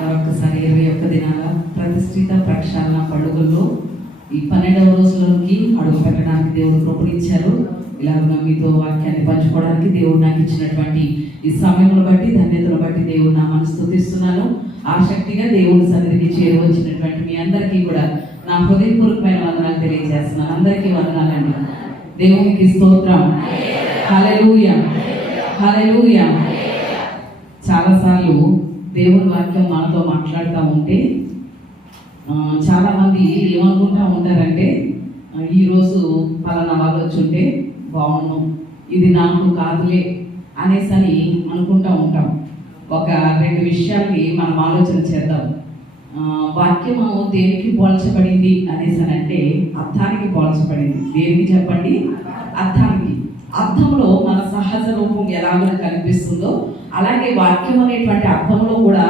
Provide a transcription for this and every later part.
మరొకసారి 21 దినాల ప్రతిష్ఠిత ప్రక్షాళన పండుగల్లో ఈ 12వ రోజులోకి అడుగు పెట్టడానికి దేవుడు కృపణించారు. ఇలాగ మీతో వాక్యాన్ని పంచుకోవడానికి దేవుడు నాకు ఇచ్చినటువంటి ఈ సమయంలో బట్టి, ధన్యతను బట్టి దేవుడు నా మనసు స్తుతిస్తున్నాను. ఆసక్తిగా దేవుడి సన్నిధికి చేరువచ్చినటువంటి మీ అందరికీ కూడా నా హృదయపూర్వకమైన వందనాలు తెలియజేస్తున్నాను. అందరికీ వందనాలండి. దేవునికి స్తోత్రం. హల్లెలూయా, హల్లెలూయా. చాలాసార్లు దేవుని వాక్యం మనతో మాట్లాడుతూ ఉంటే చాలామంది ఏమనుకుంటూ ఉంటారంటే, ఈరోజు పలానా వాళ్ళు వచ్చి ఉంటే బాగుండు, ఇది నాకు కాదులే అనేసి అని అనుకుంటూ ఉంటాం. ఒక 2 విషయాల్ని మనం ఆలోచన చేద్దాం. వాక్యము దేనికి పోల్చబడింది అనేసి అంటే అర్థానికి పోల్చబడింది. దేనికి చెప్పండి? అర్థానికి. అర్థంలో మన సహజ రూపం ఎలాగో కనిపిస్తుందో అలాగే వాక్యం అనేటువంటి అర్థంలో కూడా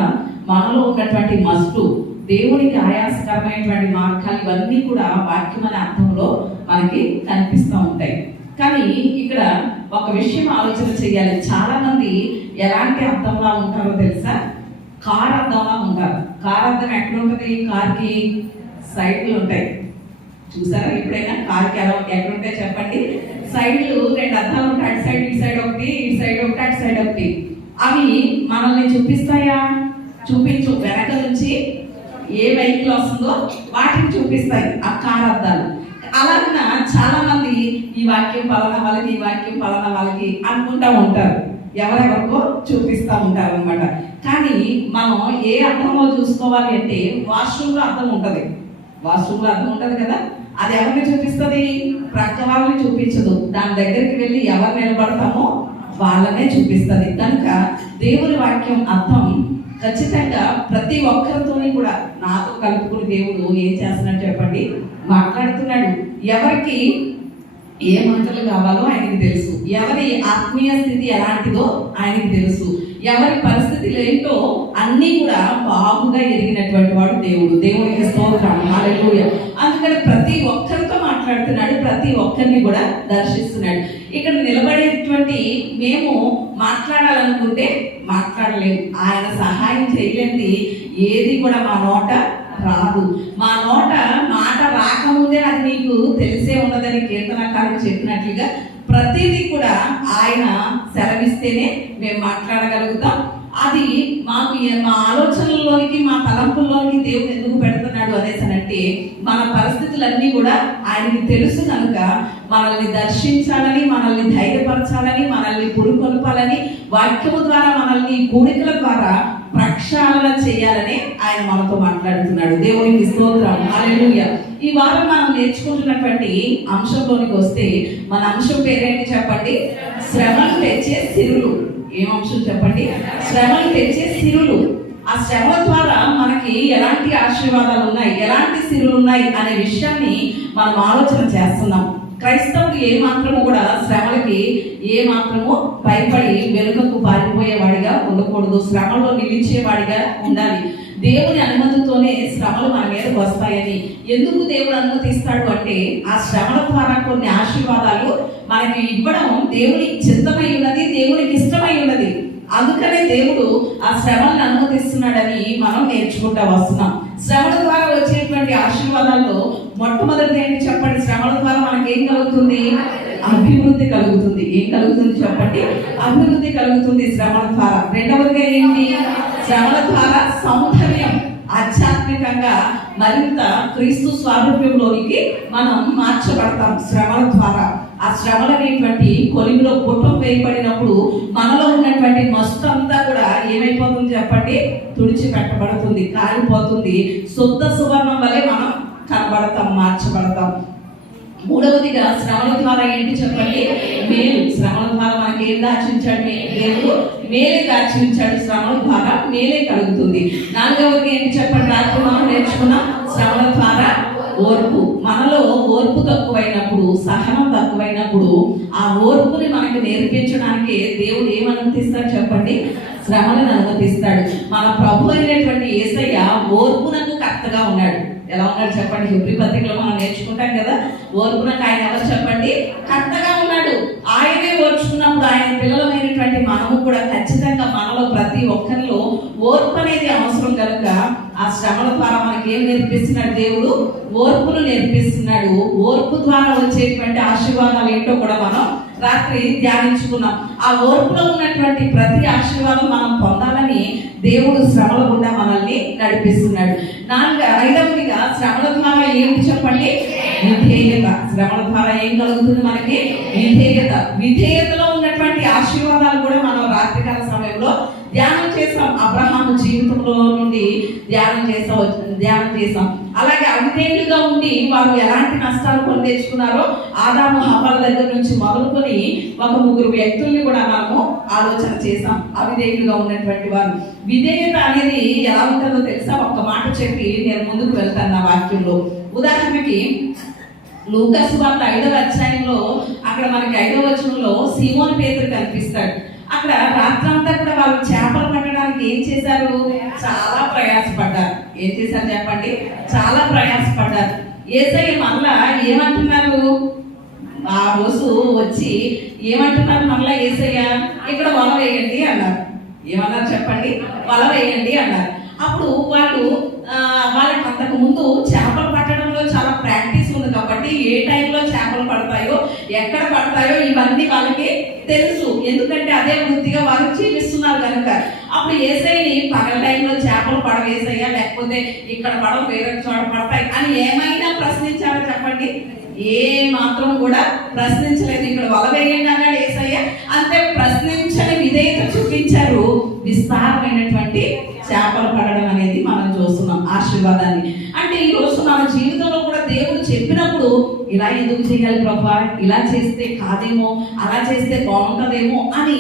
మనలో ఉన్నటువంటి మస్టు, దేవునికి ఆయాసకరమైనటువంటి మార్గాలు ఇవన్నీ కూడా వాక్యం అనే అర్థంలో మనకి కనిపిస్తూ ఉంటాయి. కానీ ఇక్కడ ఒక విషయం ఆలోచన చేయాలి. చాలా మంది ఎలాంటి అర్థంలా ఉంటారో తెలుసా? కార్ అర్థంలా ఉంటారు. కార్ అర్థం ఎక్కడ ఉంటుంది? కార్కి సైడ్లు ఉంటాయి. చూసారా ఎప్పుడైనా? కార్కి ఎక్కడ ఉంటాయి చెప్పండి? సైడ్లు 2 అద్దాలు ఉంటాయి. అటు సైడ్ ఇటు సైడ్ ఒకటి, ఇటు సైడ్ ఒకటి, అటు సైడ్ ఒకటి. అవి మనల్ని చూపిస్తాయా? చూపించు. వెనక నుంచి ఏ వెహికల్ వస్తుందో వాటిని చూపిస్తాయి ఆ కార్ అద్దాలు. అలాగే చాలా మంది ఈ వాక్యం పలానా వాళ్ళకి, ఈ వాక్యం పలానా వాళ్ళకి అనుకుంటా ఉంటారు. ఎవరెవరికో చూపిస్తూ ఉంటారు అనమాట. కానీ మనం ఏ అర్థంలో చూసుకోవాలి అంటే వాష్రూమ్లో అర్థం ఉంటుంది. వాష్రూమ్లో అర్థం ఉంటుంది కదా, అది ఎవరిని చూపిస్తుంది? ప్రక్క వాళ్ళని చూపించదు. దాని దగ్గరికి వెళ్ళి ఎవరు నిలబడతామో వాళ్ళనే చూపిస్తుంది. కనుక దేవుని వాక్యం అర్థం ఖచ్చితంగా ప్రతి ఒక్కరితోని కూడా నాతో కలుపుకుని దేవుడు ఏం చేస్తున్నాడు చెప్పండి? మాట్లాడుతున్నాడు. ఎవరికి ఏ మాటలు కావాలో ఆయనకి తెలుసు. ఎవరి ఆత్మీయ స్థితి ఎలాంటిదో ఆయనకి తెలుసు. ఎవరి పరిస్థితులు ఏంటో అన్నీ కూడా బాగుగా ఎరిగినటువంటి వాడు దేవుడు. దేవునికి స్తోత్రం. హల్లెలూయా. అందుకని ప్రతి ఒక్కరితో మాట్లాడుతున్నాడు, ప్రతి ఒక్కరిని కూడా దర్శిస్తున్నాడు. ఇక్కడ నిలబడేటువంటి మేము మాట్లాడాలనుకుంటే మాట్లాడలేము. ఆయన సహాయం చేయలేంది ఏది కూడా మా నోట రాదు. మా నోట మాట రాకముందే అది నీకు తెలిసే ఉన్నదని కీర్తనకారుడు చెప్పినట్లుగా ప్రతిదీ కూడా ఆయన సెలవిస్తేనే మేము మాట్లాడగలుగుతాం. అది మాకు మా ఆలోచనల్లోనికి, మా తలంపుల్లోనికి దేవుడు ఎందుకు పెడుతున్నాడు అనేసనంటే మన పరిస్థితులన్నీ కూడా ఆయనకి తెలుసు కనుక మనల్ని దర్శించాలని, మనల్ని ధైర్యపరచాలని, మనల్ని పురుకొల్పాలని, వాక్యము ద్వారా మనల్ని కూడికల ద్వారా ప్రక్షాళన చేయాలని ఆయన మనతో మాట్లాడుతున్నాడు. దేవునికి స్తోత్రం. హల్లెలూయా. ఈ వారం మనం నేర్చుకుంటున్నటువంటి అంశంలోనికి వస్తే మన అంశం పేరేంటి చెప్పండి? శ్రమను తెచ్చే సిరులు. ఏం అంశం చెప్పండి? శ్రమను తెచ్చే సిరులు. ఆ శ్రమ ద్వారా మనకి ఎలాంటి ఆశీర్వాదాలు ఉన్నాయి, ఎలాంటి సిరులు ఉన్నాయి అనే విషయాన్ని మనం ఆలోచన చేస్తున్నాం. క్రైస్తవుడు ఏ మాత్రము కూడా శ్రమలకి ఏ మాత్రము భయపడి వెనుకకు పారిపోయేవాడిగా ఉండకూడదు. శ్రమలో నిలిచేవాడిగా ఉండాలి. దేవుని అనుమతితోనే శ్రమలు మన మీదకి వస్తాయని. ఎందుకు దేవుడు అనుమతిస్తాడు అంటే ఆ శ్రమల ద్వారా కొన్ని ఆశీర్వాదాలు మనకి ఇవ్వడం దేవుని చిత్తమై ఉన్నది, దేవునికి ఇష్టమై ఉన్నది. అందుకనే దేవుడు ఆ శ్రమలను అనుమతిస్తున్నాడని మనం నేర్చుకుంటూ వస్తున్నాం. శ్రమల ద్వారా వచ్చేటువంటి ఆశీర్వాదాల్లో మొట్టమొదటిది ఏంటి చెప్పండి? శ్రమల ద్వారా మనకి ఏం కలుగుతుంది? అభివృద్ధి కలుగుతుంది. ఏం కలుగుతుంది చెప్పండి? అభివృద్ధి కలుగుతుంది శ్రమల ద్వారా. రెండవదిగా ఏంటి? శ్రమల ద్వారా సౌందర్యం, ఆధ్యాత్మికంగా మరింత క్రీస్తు స్వారూప్యంలోనికి మనం మార్చబడతాం శ్రమల ద్వారా. ఆ శ్రమలు అనేటువంటి కొలిమిలో పుట్టం వేయబడినప్పుడు మనలో ఉన్నటువంటి మస్తు అంతా కూడా ఏమైపోతుంది చెప్పండి? తుడిచిపెట్టబడుతుంది, కాలిపోతుంది. శుద్ధ సువర్ణం వలె మనం కనబడతాం, మార్చబడతాం. మూడవదిగా శ్రమల ద్వారా ఏంటి చెప్పండి? మేలు. శ్రమల ద్వారా మనకి ఏం దాచించాడు? దేవుడు మేలే దాచించాడు. శ్రమల ద్వారా మేలే కలుగుతుంది. నాలుగవది ఏంటి చెప్పండి? రాత్రి మనం నేర్చుకున్నాం. శ్రమల ద్వారా ఓర్పు. మనలో ఓర్పు తక్కువైనప్పుడు, సహనం తక్కువైనప్పుడు ఆ ఓర్పుని మనకి నేర్పించడానికి దేవుడు ఏమనుమతిస్తాడు చెప్పండి? శ్రమలను అనుమతిస్తాడు. మన ప్రభు అయినటువంటి యేసయ్య ఓర్పునకు కర్తగా ఉన్నాడు. ఎలా ఉన్నాడు చెప్పండి? హెబ్రీ పత్రికలో మనం నేర్చుకుంటాం కదా, ఓర్పునకు ఆయన ఎవరు చెప్పండి? కర్తగా మనము కూడా ఖచ్చితంగా మనలో ప్రతి ఒక్కరిలో ఓర్పు అనేది అవసరం కనుక ఆ శ్రమల ద్వారా మనకి ఏం నేర్పిస్తున్నాడు దేవుడు? ఓర్పును నేర్పిస్తున్నాడు. ఓర్పు ద్వారా వచ్చేటువంటి ఆశీర్వాదాలు ఏంటో కూడా మనం రాత్రి ధ్యానించుకున్నాం. ఆ ఓర్పులో ఉన్నటువంటి ప్రతి ఆశీర్వాదం మనం పొందాలని దేవుడు శ్రమల గుండా మనల్ని నడిపిస్తున్నాడు. ఐదవదిగా శ్రమల ద్వారా ఏమిటి చెప్పండి? విధేయత. శ్రమల ద్వారా ఏం కలుగుతుంది మనకి? విధేయత. విధేయతలో ఉన్నటువంటి ఆశీర్వాదాలు కూడా మనం రాత్రికాల సమయంలో ధ్యానం చేసాం. అబ్రహాము జీవితంలో నుండి ధ్యానం చేసాం. అలాగే అవిధేయులుగా ఉండి వారు ఎలాంటి నష్టాలు కొని తెచ్చుకున్నారో ఆదాము హవ్వల దగ్గర నుంచి మొదలుకొని ఒక 3 వ్యక్తుల్ని కూడా మనము ఆలోచన చేసాం. అవిధేయులుగా ఉన్నటువంటి వారు. విధేయత అనేది ఎలా ఉంటుందో తెలుసా? ఒక్క మాట చెప్పి నేను ముందుకు వెళ్తాను నా వాక్యంలో. ఉదాహరణకి లూకా సువార్త 5వ అధ్యాయంలో అక్కడ మనకి 5వ వచనంలో సీమోను పేతురు కనిపిస్తాడు. అక్కడ రాత్రంతా కూడా వాళ్ళు చేపలు పట్టడానికి ఏం చేశారు? చాలా ప్రయాసపడ్డారు. ఏం చేశారు చెప్పండి? చాలా ప్రయాసపడ్డారు. యేసయ్య మళ్ళా ఏమంటున్నారు? ఆ రోజు వచ్చి ఏమంటున్నారు మళ్ళా యేసయ్య? ఇక్కడ వల వేయండి అన్నారు. ఏమన్నారు చెప్పండి? వల వేయండి అన్నారు. అప్పుడు వాళ్ళకి అంతకు ముందు చేపలు పట్టడంలో చాలా ప్రాక్టీస్ ఉంది కాబట్టి ఏ టైంలో చేపలు పడతాయో, ఎక్కడ పడతాయో ఇవన్నీ వాళ్ళకి తెలుసు. ఎందుకంటే అదే వృత్తిగా వారు జీవిస్తున్నారు కనుక. అప్పుడు యేసయ్యని పగల టైంలో చేపలు పడవేసయ్యా, లేకపోతే ఇక్కడ పడవ వేరే చోట పడతాయి అని ఏమైనా ప్రశ్నించారో చెప్పండి? ఏ మాత్రం కూడా ప్రశ్నించలేదు. ఇక్కడ వల వేయండి అన్నాడు యేసయ్య, అంతే. ప్రశ్నించని విధేయత చూపించారు. విస్తారమైనటువంటి చేపలు పడడం అనేది మనం చూస్తున్నాం, ఆశీర్వాదాన్ని. అంటే ఈ రోజు మన జీవితంలో కూడా దేవుడు చెప్పినప్పుడు ఇలా ఎందుకు చేయాలి ప్రభా, ఇలా చేస్తే కాదేమో, అలా చేస్తే బాగుంటుందేమో అని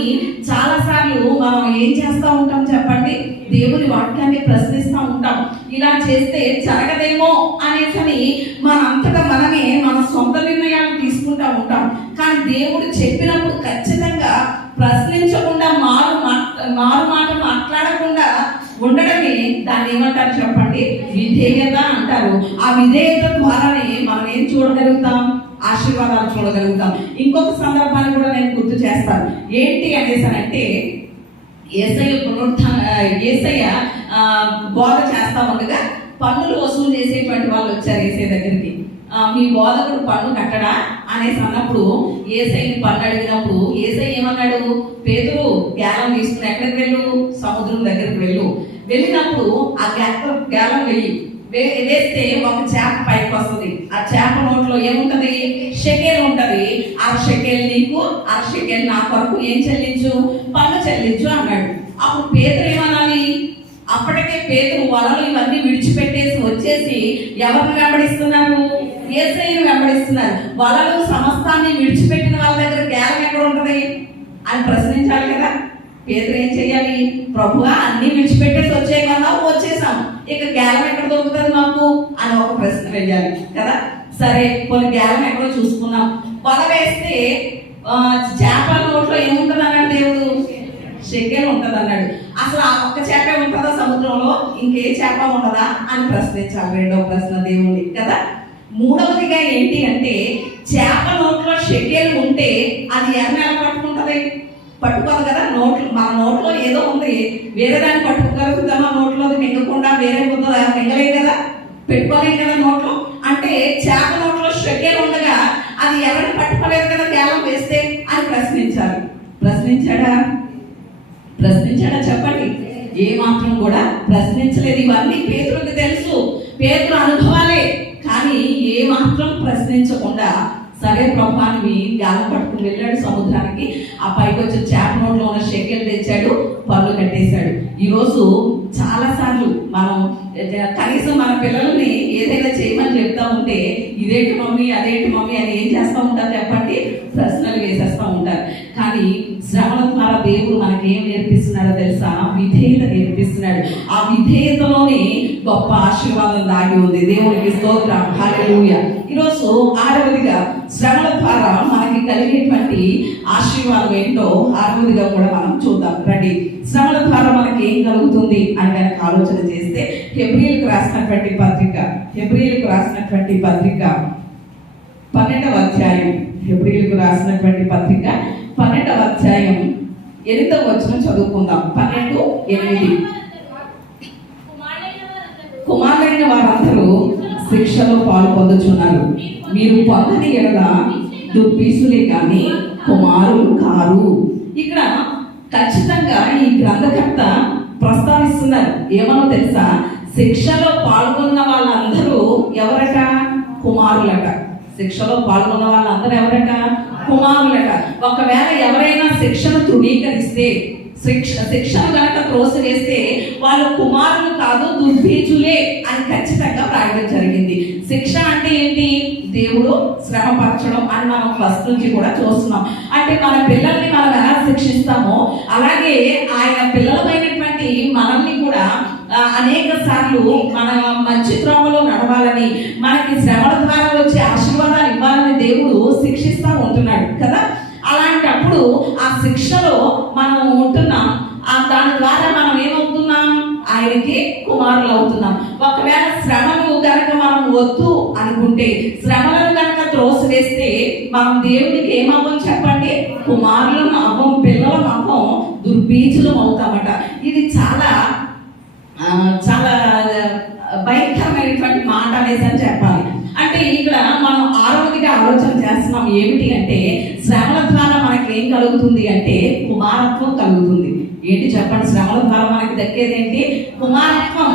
చాలా సార్లు మనం ఏం చేస్తూ ఉంటాం చెప్పండి? దేవుని వాక్యాన్ని ప్రశ్నిస్తూ ఉంటాం. ఇలా చేస్తే జరగదేమో అనేసి మనంతటా మనమే మన సొంత నిర్ణయాలు తీసుకుంటూ ఉంటాం. కానీ దేవుడు చెప్పినప్పుడు ఖచ్చితంగా ప్రశ్నించకుండా మారు మాట మాట్లాడకుండా ఉండడమే దాన్ని ఏమంటారు చెప్పండి? విధేయత అంటారు. ఆ విధేయత ద్వారానే మనం ఏం చూడగలుగుతాం? ఆశీర్వాదాలు చూడగలుగుతాం. ఇంకొక సందర్భాన్ని కూడా నేను గుర్తు చేస్తాను. ఏంటి అనేసానంటే, యేసయ్య బోధ చేస్తా ఉండగా పన్నులు వసూలు చేసేటువంటి వాళ్ళు వచ్చారు యేసయ్య దగ్గరికి. మీ బోధకుడు పన్ను కట్టడా అనేసి అన్నప్పుడు యేసయ్యని పన్ను అడిగినప్పుడు యేసయ్య ఏమన్నాడు? పేతురు గేలం తీసుకుని ఎక్కడికి వెళ్ళు? సముద్రం దగ్గరికి వెళ్ళినప్పుడు ఆ గేలం వేస్తే ఒక చేప పైకి వస్తుంది. ఆ చేప నోట్లో ఏముంటది? షెకెల్ ఉంటది. ఆ షెకెల్ నీకు, ఆ షెకెల్ నా కొరకు ఏం చెల్లించు? పన్ను చెల్లించు అన్నాడు. అప్పుడు పేతురు ఏమనాలి? అప్పటికే పేతురు వలలు ఇవన్నీ విడిచిపెట్టేసి వచ్చేసి ఎవరిని వెంబడిస్తున్నారు? యేసయ్యను వెంబడిస్తున్నారు. వలలు సమస్తాన్ని విడిచిపెట్టిన వాళ్ళ దగ్గర గేలం ఎక్కడ ఉంటది అని ప్రశ్నించాలి కదా. పేతురు ఏం చెయ్యాలి? ప్రభువా, అన్ని విడిచిపెట్టేసి వచ్చేయమన్నావు, వచ్చేసాం, ఇక గేలం ఎక్కడ దొరుకుతుంది మాకు అని ఒక ప్రశ్న వేయాలి కదా. సరే, కొన్ని గేలం ఎక్కడో చూసుకున్నాం. వల వేస్తే చేపల నోట్లో ఏముంటుంది అన్నాడు దేవుడు? షెకెల్ ఉంటది అన్నాడు. అసలు ఆ ఒక్క చేప ఉంటుందా సముద్రంలో? ఇంకే చేప ఉండదా అని ప్రశ్నించాలి. రెండవ ప్రశ్న దేవుడి కదా. మూడవదిగా ఏంటి అంటే, చేప నోట్లో షెకెల్ ఉంటే అది ఎవరిని ఎలా పట్టుకుంటది? పట్టుకోదు కదా. మన నోట్లో ఏదో ఉంది, వేరే దాన్ని పట్టుకోగలుగుతామా? నోట్లో మింగకుండా వేరే ఉంటుందా? మింగలేదు కదా, పెట్టుకోలేదు కదా నోట్లో. అంటే చేప నోట్లో షెకెల్ ఉండగా అది ఎవరిని పట్టుకోలేదు కదా గేలం వేస్తే అని ప్రశ్నించాలి. ప్రశ్నించాడా చెప్పండి? ఏ మాత్రం కూడా ప్రశ్నించలేదు. ఇవన్నీ పేతురుకి తెలుసు, పేతురు అనుభవాలే. కానీ ఏ మాత్రం ప్రశ్నించకుండా సరే ప్రభాని గాలం పట్టుకుని వెళ్ళాడు సముద్రానికి. ఆ పైకి వచ్చి చేప నోట్లో ఉన్న షెకెల్ తెచ్చాడు, పళ్ళు కట్టేశాడు. ఈరోజు చాలా సార్లు మనం కనీసం మన పిల్లల్ని ఏదైనా చేయమని చెప్తా ఉంటే ఇదేంటి మమ్మీ, అదేంటి మమ్మీ అని ఏం చేస్తూ ఉంటారు చెప్పండి? ప్రశ్నలు వేసేస్తూ ఉంటారు. కానీ శ్రమల ద్వారా దేవుడు మనకి ఏం నేర్పిస్తున్నాడో తెలుసా? విధేయత నేర్పిస్తున్నాడు. ఆ విధేయతలోనే గొప్ప ఆశీర్వాదం దాగి ఉంది. దేవునికి స్తోత్రం, హల్లెలూయా. ఈరోజు ఆరవదిగా శ్రమల ద్వారా మనకి కలిగేటువంటి ఆశీర్వాదం ఏంటో ఆరవదిగా కూడా మనం చూద్దాం రండి. శ్రమల ద్వారా మనకి ఏం కలుగుతుంది అని కనుక ఆలోచన చేస్తే, హెబ్రీయులకు రాసినటువంటి పత్రిక 12వ అధ్యాయం, హెబ్రీయులకు రాసినటువంటి పత్రిక 12వ అధ్యాయం 8వ వచనం చదువుకుందాం. 12:8. కుమారులైన వారందరూ శిక్షలో పాలు పొందుచున్నారు. మీరు పొందని ఎడల దుర్పీసులే కానీ కుమారులు కారు. ఇక్కడ ఖచ్చితంగా ఈ గ్రంథకర్త ప్రస్తావిస్తున్నారు. ఏమనో తెలుసా? శిక్షలో పాల్గొన్న వాళ్ళందరూ ఎవరట? కుమారులట. శిక్షలో పాల్గొన్న వాళ్ళందరూ ఎవరట? కుమారులట. ఒకవేళ ఎవరైనా శిక్షను తృణీకరిస్తే, శిక్షను కనుక త్రోసివేస్తే వాళ్ళు కుమారులు కాదు, దుర్బీజులే అని ఖచ్చితంగా రాయడం జరిగింది. శిక్ష అంటే ఏంటి? దేవుడు శ్రమపరచడం అని మనం ఫస్ట్ నుంచి కూడా చూస్తున్నాం. అంటే మన పిల్లల్ని మనం ఎలా శిక్షిస్తామో అలాగే ఆయన పిల్లలమైనటువంటి మనల్ని కూడా అనేక సార్లు మన మంచి త్రోవలో నడవాలని, మనకి శ్రమల ద్వారా వచ్చే ఆశీర్వాదాలు ఇవ్వాలని దేవుడు శిక్షిస్తూ ఉంటున్నాడు కదా. అలాంటప్పుడు ఆ శిక్షలో మనం ఉంటున్నాం. దాని ద్వారా మనం ఏమవుతున్నాం? ఆయనకి కుమారులు అవుతున్నాం. ఒకవేళ శ్రమలు కనుక మనం వద్దు అనుకుంటే, శ్రమలను కనుక త్రోసివేస్తే మనం దేవుడికి ఏమవ్వం చెప్పండి? కుమారులం అవ్వం, పిల్లలం అవ్వం, దుర్బీజులం అవుతామట. ఇది చాలా చాలా భయంకరమైనటువంటి మాట అనేసి అని చెప్పాలి. అంటే ఇక్కడ మనం ఆరోగ్యంగా ఆలోచన చేస్తున్నాం. ఏమిటి అంటే శ్రమల ద్వారా మనకి ఏం కలుగుతుంది అంటే కుమారత్వం కలుగుతుంది. ఏంటి చెప్పండి? శ్రమల ద్వారా మనకి దక్కేది ఏంటి? కుమారత్వం.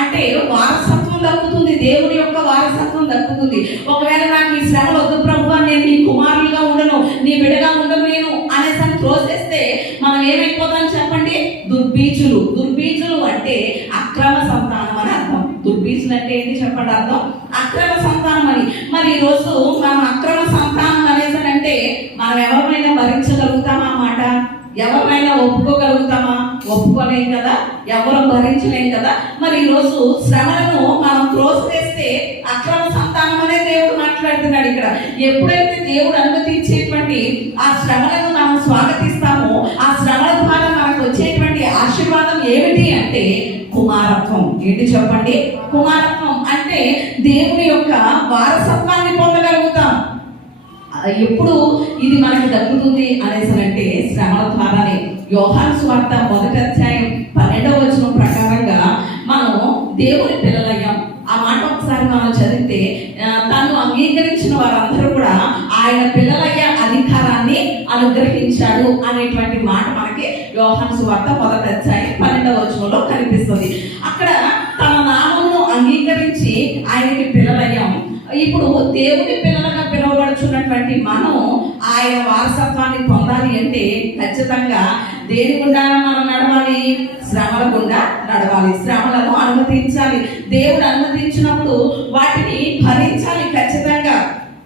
అంటే వారసత్వం దక్కుతుంది, దేవుని యొక్క వారసత్వం దక్కుతుంది. ఒకవేళ నాకు ఈ శ్రమలు వద్దు ప్రభు, నేను నీ కుమారులుగా ఉండను, నీ బిడ్డగా ఉండను నేను అనేసి అని త్రోసేస్తే మనం ఏమైపోతాం చెప్పండి? దుర్బీజులు. దుర్బీజులు అంటే అక్రమ సంతానం అని అర్థం. దుర్బీజులు అంటే ఏంటి చెప్పండి? అర్థం అక్రమ సంతానం అని. మరి ఈరోజు మనం అక్రమ సంతానం అనేసి అంటే మనం ఎవరినైనా భరించగలుగుతామా? మాట ఎవరినైనా ఒప్పుకోగలుగుతామా? ఒప్పుకోలేం కదా, ఎవరు భరించలేం కదా. మరి ఈరోజు శ్రమలను మనం త్రోసివేస్తే అక్రమ సంతానం అనే దేవుడు మాట్లాడుతున్నాడు ఇక్కడ. ఎప్పుడైతే దేవుడు అనుమతించేటువంటి ఆ శ్రమలను మనం స్వాగతిస్తామో, ఆ శ్రమల ద్వారా మనకు వచ్చేటువంటి ఆశీర్వాదం ఏమిటి అంటే కుమారత్వం. ఏంటి చెప్పండి? కుమారత్వం అంటే దేవుని యొక్క వారసత్వాన్ని పొందగలుగుతాం. ఎప్పుడు ఇది మనకి దక్కుతుంది అనేసి అంటే శ్రమల ద్వారానే. యోహాను సువార్త 1వ అధ్యాయం 12వ వచనం ప్రకారంగా మనం దేవుని పిల్లలయ్యాం. ఆ మాట ఒకసారి మనం చదివితే, తను అంగీకరించిన వారందరూ కూడా ఆయన పిల్లలయ్య అధికారాన్ని అనుగ్రహించాడు అనేటువంటి మాట మనకి యోహాను సువార్త 1వ అధ్యాయం 12వ వచనంలో కనిపిస్తుంది. అక్కడ తన నామమును అంగీకరించి ఆయనకి పిల్లలయ్యాం. ఇప్పుడు దేవుని పిల్లలుగా పిలువబడుచున్నటువంటి మనం ఆయన వారసత్వాన్ని పొందాలి అంటే ఖచ్చితంగా దేని గుండా మనం నడవాలి? శ్రమల గుండా నడవాలి. శ్రమలను అనుమతించాలి. దేవుడు అనుమతించినప్పుడు వాటిని భరించాలి ఖచ్చితంగా.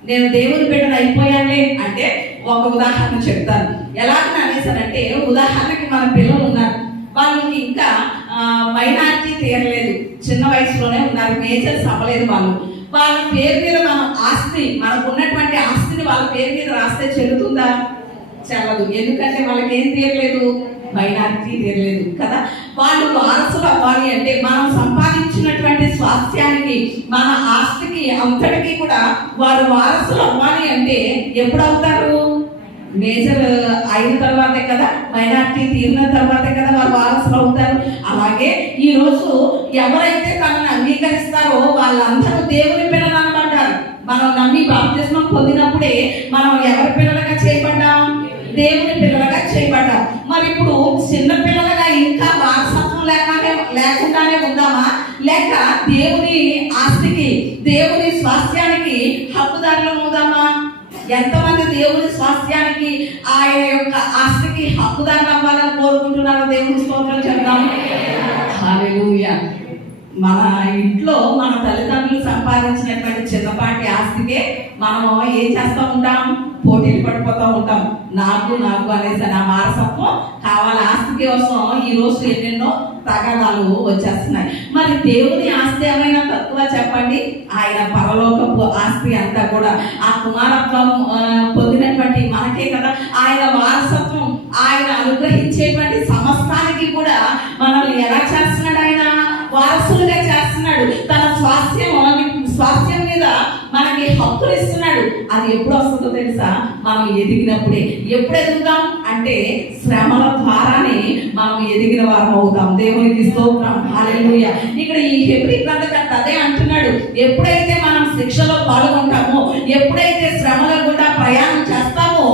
నేను దేవుని బిడ్డను అయిపోయానే అంటే ఒక ఉదాహరణ చెప్తాను. ఎలాగని అనేసానంటే, ఉదాహరణకి మన పిల్లలు ఉన్నారు, వాళ్ళకి ఇంకా మైనారిటీ తీరలేదు, చిన్న వయసులోనే ఉన్నారు, మేజర్స్ అవ్వలేదు. వాళ్ళ పేరు మీద మనం ఆస్తి, మనకు ఉన్నటువంటి ఆస్తిని వాళ్ళ పేరు మీద రాస్తే చెల్లుతుందా? చెల్లదు. ఎందుకంటే వాళ్ళకి ఏం తీరలేదు? మైనారిటీ తీరలేదు కదా. వాళ్ళు వారసులు అవ్వాలి అంటే మనం సంపాదించినటువంటి స్వాస్థ్యానికి, మన ఆస్తికి అంతటికీ కూడా వారు వారసులు అవ్వాలి అంటే ఎప్పుడు అవుతారు? మేజర్ అయిన తర్వాతే కదా, మైనారిటీ తీరిన తర్వాతే కదా వారు వారసులు అవుతారు. అలాగే ఈ రోజు ఎవరైతే తనని అంగీకరిస్తారో వాళ్ళందరూ దేవుని పిల్లలు అనబడ్డారు. మనం నమ్మి బాప్తిస్మం పొందినప్పుడే మనం ఎవరి పిల్లలుగా చేయబడ్డాం? దేవుని పిల్లలుగా చేయబడ్డాం. మరి ఇప్పుడు చిన్న పిల్లలుగా ఇంకా వారసత్వం లేకుండానే ఉందామా, లేక దేవుని ఆస్తికి, దేవుని స్వాస్థ్యానికి హక్కుదారులు అవుదామా? ఎంతమంది దేవుని స్వాస్థ్యానికి, ఆయన యొక్క ఆస్తికి హక్కుదారులు అవ్వాలని కోరుకుంటున్నారో దేవుని స్తోత్రం చెప్తాం. హల్లెలూయా. మన ఇంట్లో మన తల్లిదండ్రులు సంపాదించినటువంటి చిన్నపాటి ఆస్తికే మనం ఏం చేస్తూ ఉంటాం? పోటీలు పడిపోతూ ఉంటాం. నాకు అనేసి నా వారసత్వం కావాలి ఆస్తి కోసం ఈ రోజు ఎన్నెన్నో తగాదాలు వచ్చేస్తున్నాయి. మరి దేవుని ఆస్తి ఏమైనా తక్కువ చెప్పండి? ఆయన పరలోకపు ఆస్తి అంతా కూడా ఆ కుమారత్వం పొందినటువంటి మనకే కదా. ఆయన వారసత్వం, ఆయన అనుగ్రహించేటువంటి సమస్తానికి కూడా మనల్ని ఎలా చేస్తున్నాడు? ఆయన వారసులుగా చేస్తున్నాడు. తన స్వాస్థ్యం మీద మనకి హక్కులు ఇస్తున్నాడు. నడిపిస్తున్నాడు. అది ఎప్పుడు వస్తుందో తెలుసా? మనం ఎదిగినప్పుడే. ఎప్పుడు ఎదుగుతాం అంటే శ్రమల ద్వారానే మనం ఎదిగిన వారం అవుతాం. దేవునికి స్తోత్రం, హల్లెలూయా. ఇక్కడ ఈ హెబ్రీ గ్రంథకర్త అదే అంటున్నాడు. ఎప్పుడైతే మనం శిక్షలో పాల్గొంటామో, ఎప్పుడైతే శ్రమల గుండా ప్రయాణం చేస్తామో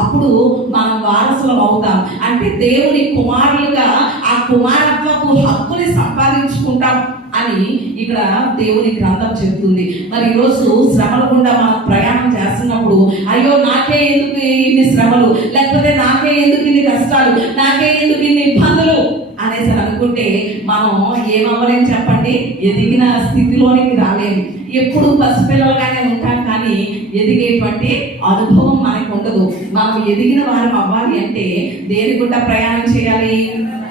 అప్పుడు మనం వారసులం అవుతాం. అంటే దేవుని కుమారులుగా ఆ కుమారత్వపు హక్కుని సంపాదించుకుంటాం అని ఇక్కడ దేవుని గ్రంథం చెప్తుంది. మరి ఈరోజు శ్రమల గుండా మనం ప్రయాణం చేస్తున్నప్పుడు అయ్యో నాకే ఎందుకు ఇన్ని శ్రమలు, లేకపోతే నాకే ఎందుకు ఇన్ని కష్టాలు, నాకే ఎందుకు ఇన్ని ఇబ్బందులు అనేసి అనుకుంటే మనం ఏమవ్వలేం చెప్పండి? ఎదిగిన స్థితిలోనికి రాలేము. ఎప్పుడు పసిపిల్లలుగానే ఉంటాం, కానీ ఎదిగేటువంటి అనుభవం మనకు ఉండదు. మనం ఎదిగిన వారం అవ్వాలి అంటే దేని గుండా ప్రయాణం చేయాలి?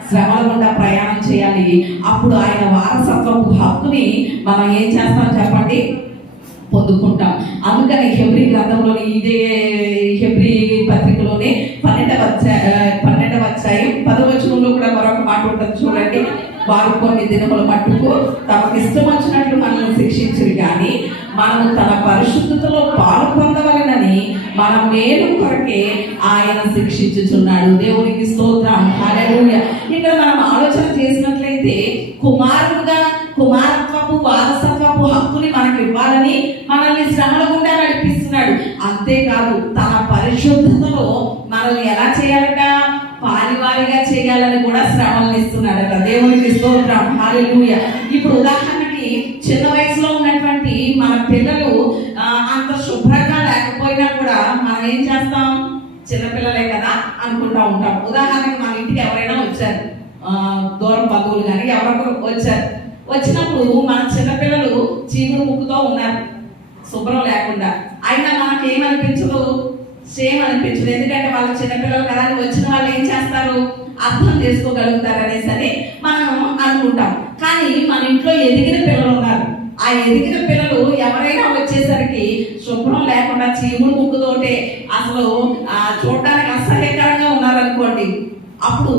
శ్రమల గుండా ప్రయాణం చేయాలి. అప్పుడు ఆయన వారసత్వపు హక్కుని మనం ఏం చేస్తాం చెప్పండి? పొందుకుంటాం. అందుకని హెబ్రీ గ్రంథంలోని ఇదే హెబ్రీ పత్రికలోనే 12వ అధ్యాయం 10వ వచనంలో కూడా మరొక మాట ఉంటుంది చూడండి. వారు కొన్ని దినముల మట్టుకు తమకు ఇష్టం వచ్చినట్లు మనల్ని శిక్షించరు, కానీ మనము తన పరిశుద్ధతలో పాలు పొందవలెనని మన మేలు కొరకే ఆయన శిక్షించుచున్నాడు. దేవునికి స్తోత్రం, హల్లెలూయా. ఇక్కడ మనం ఆలోచన చేసినట్లయితే కుమారుడుగా కుమారత్వపు వారసత్వపు హక్కుని మనకి ఇవ్వాలని మనల్ని శ్రమల గుండా నడిపిస్తున్నాడు. అంతేకాదు తన పరిశుద్ధతలో మనల్ని ఎలా చేయాలట? పాలివారిగా చేయాలని కూడా శ్రమలను ఇస్తున్నాడట. దేవునికి స్తోత్రం, హల్లెలూయా. ఇప్పుడు ఉదాహరణకి చిన్న వయసులో ఉన్నటువంటి మన పిల్లలు అంత శుభ్రంగా లేకపోయినా కూడా మనం ఏం చేస్తాం? చిన్నపిల్లలే కదా అనుకుంటా ఉంటాం. ఉదాహరణకి మన ఇంటికి ఎవరైనా వచ్చారు, దూరం బంధువులు కానీ ఎవరొకరు వచ్చారు. వచ్చినప్పుడు మన చిన్నపిల్లలు చీపురు ముక్కుతో ఉన్నారు, శుభ్రం లేకుండా. అయినా మనకి ఏమనిపించదు? సేమ్ అనిపించదు. ఎందుకంటే వాళ్ళు చిన్నపిల్లలు కదా, వచ్చిన వాళ్ళు ఏం చేస్తారు? అర్థం చేసుకోగలుగుతారు అనేసి మనం అనుకుంటాం. కానీ మన ఇంట్లో ఎదిగిన పిల్లలు ఉన్నారు. ఆ ఎదిగిన పిల్లలు ఎవరైనా వచ్చేసరికి శుభ్రం లేకుండా చీముడు ముక్కుతోటే అసలు చూడడానికి అసహ్యకరంగా ఉన్నారనుకోండి, అప్పుడు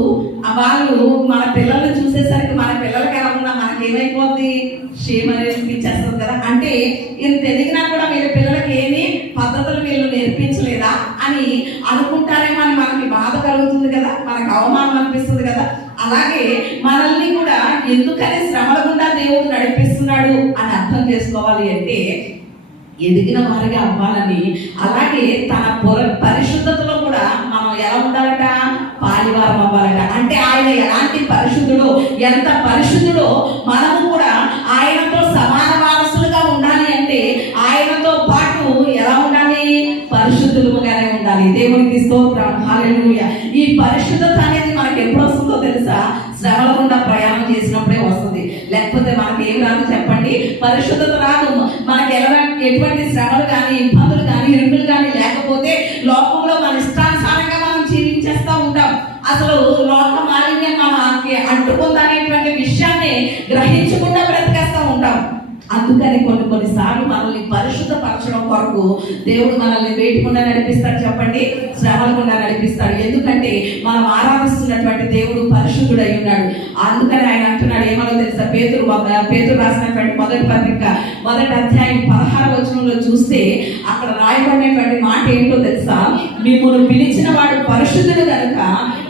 వాళ్ళు మన పిల్లల్ని చూసేసరికి మన పిల్లలకి ఎలా ఉన్నా మనకేమైపోద్ది? షేమ్ అనేది ఇచ్చేస్తుంది కదా. అంటే ఇంత ఎదిగినా కూడా వీళ్ళ పిల్లలకి ఏమి పద్ధతులు వీళ్ళు నేర్పించలేదా అని అనుకుంటారేమో అని మనకి బాధ కలుగుతుంది కదా, మనకు అవమానం అనిపిస్తుంది కదా. అలాగే మనల్ని కూడా ఎందుకని శ్రమల గుండా దేవుడు నడిపిస్తున్నాడు అని అర్థం చేసుకోవాలి అంటే ఎదిగిన వారిగా అవ్వాలని, అలాగే తన పరిశుద్ధతలో కూడా మనం ఎలా ఉండాలట? పాలివారం అవ్వాలట. అంటే ఆయన ఎలాంటి పరిశుద్ధుడో, ఎంత పరిశుద్ధుడో మనము కూడా ఆయనతో సమాన వారసులుగా ఉండాలి. అంటే ఆయనతో పాటు ఎలా ఉండాలి? పరిశుద్ధులుగానే ఉండాలి. దేవునికి స్తోత్రం, హల్లెలూయా. ఈ పరిశుద్ధత అనేది మనకి ఎప్పుడు వస్తుందో తెలుసా? శ్రమల గుండా ప్రయాణం చేసినప్పుడే వస్తుంది. లేకపోతే మనకి ఏం రాదు చెప్పండి? పరిశుద్ధత రాదు. మనకి ఎటువంటి శ్రమలు కానీ, ఇబ్బందులు కానీ, ఇరుకులు కానీ లేకపోతే లోకంలో మన ఇష్టానుసారంగా మనం జీవించేస్తూ ఉంటాం. అసలు లోక మాలిన్యం మనకి అంటుకుందనేటువంటి విషయాన్ని గ్రహించకుండా బ్రతికేస్తూ ఉంటాం. అందుకని కొన్నిసార్లు మనల్ని పరిశుద్ధపరచడం కొరకు దేవుడు మనల్ని వేటికుండా నడిపిస్తాడు చెప్పండి? శ్రమల గుండా నడిపిస్తాడు. ఎందుకంటే మనం ఆరాధిస్తున్నటువంటి దేవుడు పరిశుద్ధుడై ఉన్నాడు. అందుకని ఆయన అంటున్నాడు ఏమో తెలుసా? పేతురు రాసినటువంటి మొదటి పత్రిక 1వ అధ్యాయం 16వ వచనంలో చూస్తే అక్కడ రాయబడినటువంటి మాట ఏంటో తెలుసా? మిమ్మల్ని పిలిచిన వాడు పరిశుద్ధుడు కనుక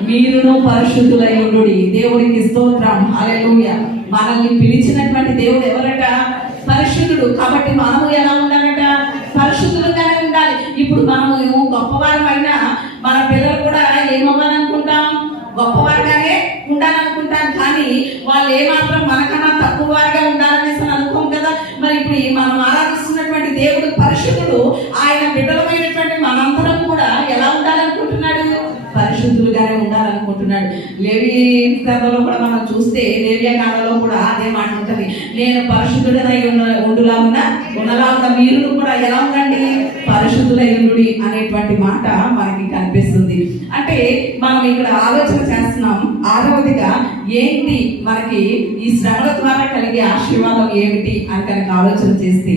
మీరును పరిశుద్ధులై ఉండుడి. దేవుడికి స్తోత్రం, హల్లెలూయా. మనల్ని పిలిచినటువంటి దేవుడు ఎవరట? పరిశుద్ధుడు. కాబట్టి మనము ఎలా ఉండాలట? పరిశుద్ధులుగానే ఉండాలి. ఇప్పుడు మనము గొప్పవారమైనా మన పిల్లలు కూడా ఏమవ్వాలనుకుంటాం? గొప్పవారుగానే ఉండాలనుకుంటాం. కానీ వాళ్ళు ఏమాత్రం మనకన్నా తక్కువ వారిగా ఉండాలనేసి అనుకోం కదా. మరి ఇప్పుడు మనం ఆరాధిస్తున్నటువంటి దేవుడు పరిశుద్ధుడు. ఆయన బిడ్డలమైనటువంటి మనందరం కూడా ఎలా ఉండాలనుకుంటున్నాడు? పరిశుద్ధులుగానే ఉండాలనుకుంటున్నాడు. లేవి గ్రంథంలో కూడా మనం చూస్తే లేవియా కాలంలో కూడా అదే మాట ఉంటుంది. నేను పరిశుద్ధుడనై ఉన్నలాగా మీరు కూడా ఎలా ఉండండి? పరిశుద్ధులై ఉండు అనేటువంటి మాట మనకి కనిపిస్తుంది. అంటే మనం ఇక్కడ ఆలోచన చేస్తున్నాం. 6వదిగా ఏంటి మనకి ఈ శ్రమల ద్వారా కలిగే ఆశీర్వాదం ఏమిటి అని కనుక ఆలోచన చేస్తే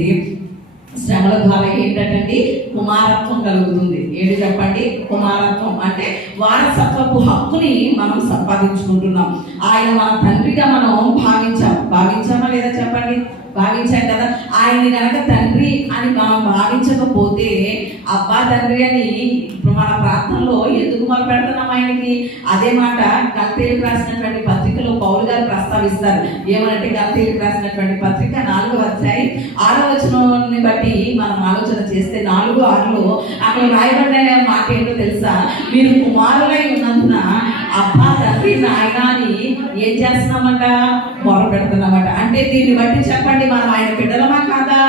శ్రమల ద్వారా ఏంటంటే కుమారత్వం కలుగుతుంది. ఏంటి చెప్పండి? కుమారత్వం అంటే వారసత్వపు హక్కుని మనం సంపాదించుకుంటున్నాం. ఆయన మన తండ్రిగా మనం భావించామా లేదా చెప్పండి? భావించాం కదా. ఆయన్ని కనుక తండ్రి అని మనం భావించకపోతే అబ్బా తండ్రి అని ఇప్పుడు మన ప్రార్థనలో ఎందుకు మొదలు పెడుతున్నాం ఆయనకి? అదే మాట గలతీయులకు రాసినటువంటి పత్రికలో పౌలు గారు ప్రస్తావిస్తారు. ఏమనంటే గలతీయులకు రాసినటువంటి పత్రిక 4వ అధ్యాయం 6వ వచనాన్ని బట్టి మనం ఆలోచన చేస్తే 4:6లో అక్కడ రాయబడిన మాట ఏంటో తెలుసా? మీరు కుమారులై ఉన్నందున అబ్బా తండ్రి నాయన అని ఏం చేస్తున్నామట? మొర పెడుతున్నామట. అంటే దీన్ని బట్టి చెప్పండి, మనం ఆయన బిడ్డలమా కాదా?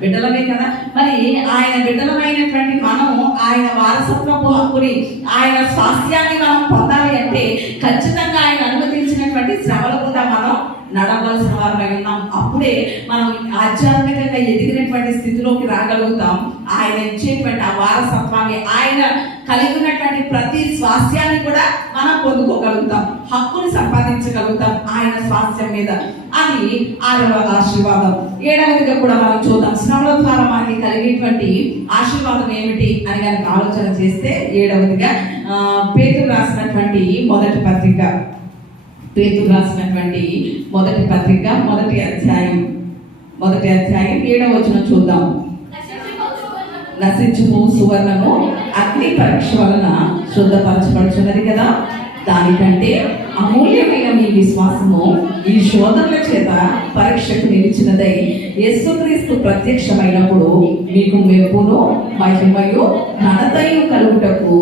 బిడ్డలమే కదా. మరి ఆయన బిడ్డలమైనటువంటి మనం ఆయన వారసత్వపు హక్కుని, ఆయన స్వాస్థ్యాన్ని మనం పొందాలి అంటే ఖచ్చితంగా ఆయన అనుమతించినటువంటి శ్రమల గుండా మనం నడవలసిన వారమై ఉన్నాం. అప్పుడే మనం ఆధ్యాత్మికంగా ఎదిగినటువంటి స్థితిలోకి రాగలుగుతాం. ఆయన ఇచ్చేటువంటి ఆ వారసత్వాన్ని, ఆయన కలిగి ఉన్నటువంటి ప్రతి స్వాస్థ్యాన్ని కూడా మనం పొందుకోగలుగుతాం, హక్కుని సంపాదించగలుగుతాం ఆయన స్వాస్థ్యం మీద. అది 6వ ఆశీర్వాదం. 7వదిగా కూడా మనం చూద్దాం. శ్రమల ద్వారా మనకి కలిగేటువంటి ఆశీర్వాదం ఏమిటి అని కనుక ఆలోచన చేస్తే 7వదిగా పేతురు రాసినటువంటి మొదటి పత్రిక మొదటి అధ్యాయం 7వ వచనం చూద్దాం. నశించుము సువర్ణము అగ్ని పరీక్ష వలన శుద్ధపరచబడుచున్నది కదా, దానికంటే అమూల్యమైన మీ విశ్వాసము ఈ శోధనల చేత పరీక్షకు నిలిచినదై యేసుక్రీస్తు ప్రత్యక్షమైనప్పుడు మీకు మెప్పును మహిమయు ఘనతయు కలుగుటకు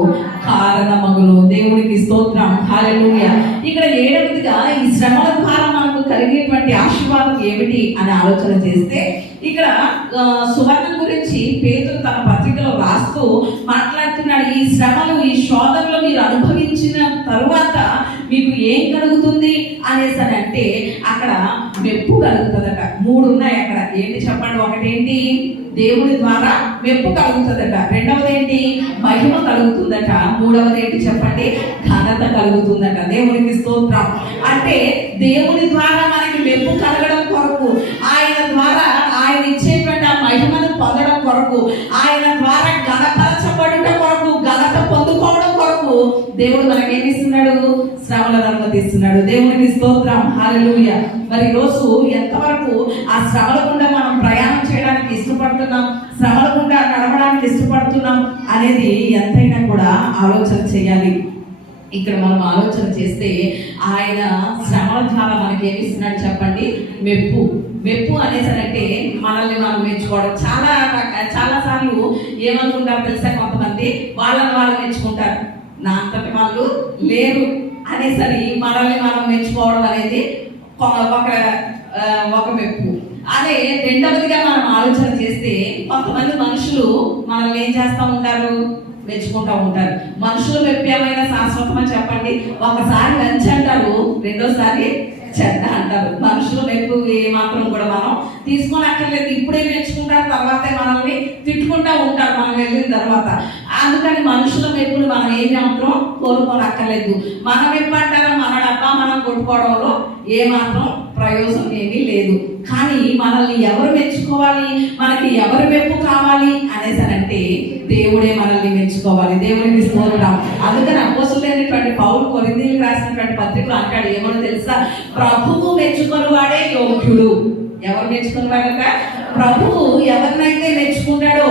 కారణమగును. దేవునికి స్తోత్రం. హల్లెలూయా. ఇక్కడ 7వదిగా ఈ శ్రమల ద్వారా మనకు కలిగేటువంటి ఆశీర్వాదం ఏమిటి అని ఆలోచన చేస్తే ఇక్కడ సువర్ణం గురించి పేతురు తన పత్రికలో రాస్తూ మాట్లాడుతున్నాడు. ఈ శ్రమలు, ఈ శోధనలు మీరు అనుభవించిన తరువాత మీకు ఏం కలుగుతుంది అనేసి అని అంటే అక్కడ మెప్పు కలుగుతుందట. 3 ఉన్నాయి అక్కడ. ఏంటి చెప్పండి? ఒకటేంటి? దేవుడి ద్వారా మెప్పు కలుగుతుందట. 2వది ఏంటి? మహిమ కలుగుతుందట. 3వది ఏంటి చెప్పండి? ఘనత కలుగుతుందట. దేవునికి స్తోత్రం. అంటే దేవుడి ద్వారా మనకి మెప్పు కలగడం కొరకు, ఆయన ద్వారా ఆయన ఇచ్చేటువంటి ఆ మహిమను పొందడం కొరకు, ఆయన ద్వారా ఘనపరచబడుట కొరకు, ఘనత పొందుకోవడం కొరకు దేవుడు మనకేమిస్తున్నాడు? శ్రమలను అనుమతిస్తున్నాడు. దేవునికి స్తోత్రం. హల్లెలూయా. మరి ఈరోజు ఎంతవరకు ఆ శ్రమల గుండా మనం ప్రయాణం చేయడానికి ఇష్టపడుతున్నాం, శ్రమల గుండా నడవడానికి ఇష్టపడుతున్నాం అనేది ఎంతైనా కూడా ఆలోచన చేయాలి. ఇక్కడ మనం ఆలోచన చేస్తే ఆయన శ్రమల ద్వారా మనకి ఏమిస్తున్నాడు చెప్పండి? మెప్పు అనేసరంటే మనల్ని మనం మెచ్చుకోవడం. చాలా సార్లు ఏమనుకుంటారు తెలుసా? కొంతమంది వాళ్ళని వాళ్ళు మెచ్చుకుంటారు, నా అంతటి వాళ్ళు లేరు అనేసరి మనల్ని మనం మెచ్చుకోవడం అనేది ఒక మెప్పు. అదే 2వదిగా మనం ఆలోచన చేస్తే కొంతమంది మనుషులు మనల్ని ఏం చేస్తూ ఉంటారు? మెచ్చుకుంటూ ఉంటారు. మనుషులు మెప్పేమైనా శాశ్వతమా చెప్పండి? ఒకసారి మంచి అంటారు, రెండోసారి చెడ్డ అంటారు. మనుషులు మెప్పు ఏమాత్రం కూడా మనం తీసుకోనక్కర్లేదు. ఇప్పుడే మెచ్చుకుంటారు, తర్వాతే మనల్ని తిట్టుకుంటూ ఉంటారు మనం వెళ్ళిన తర్వాత. అందుకని మనుషుల మెప్పులు మనం ఏమి మాత్రం కోరుకోనక్కర్లేదు. మన మెప్పు అంటారా మన డబ్బా మనం కొట్టుకోవడంలో ఏమాత్రం ప్రయోజనం ఏమీ లేదు. కానీ మనల్ని ఎవరు మెచ్చుకోవాలి, మనకి ఎవరు మెప్పు కావాలి అనేసరంటే దేవుడే మనల్ని మెచ్చుకోవాలి. దేవుడికి స్తోత్రం. అందుకని అపోస్తలుడైనటువంటి పౌలు కొరింథీయులకు రాసినటువంటి పత్రికలో అంటాడు, ఏమో తెలుసా? ప్రభువు మెచ్చుకొని వాడే యోగ్యుడు. ఎవరు మెచ్చుకుని వాడట? ప్రభువు ఎవరినైతే మెచ్చుకుంటాడో,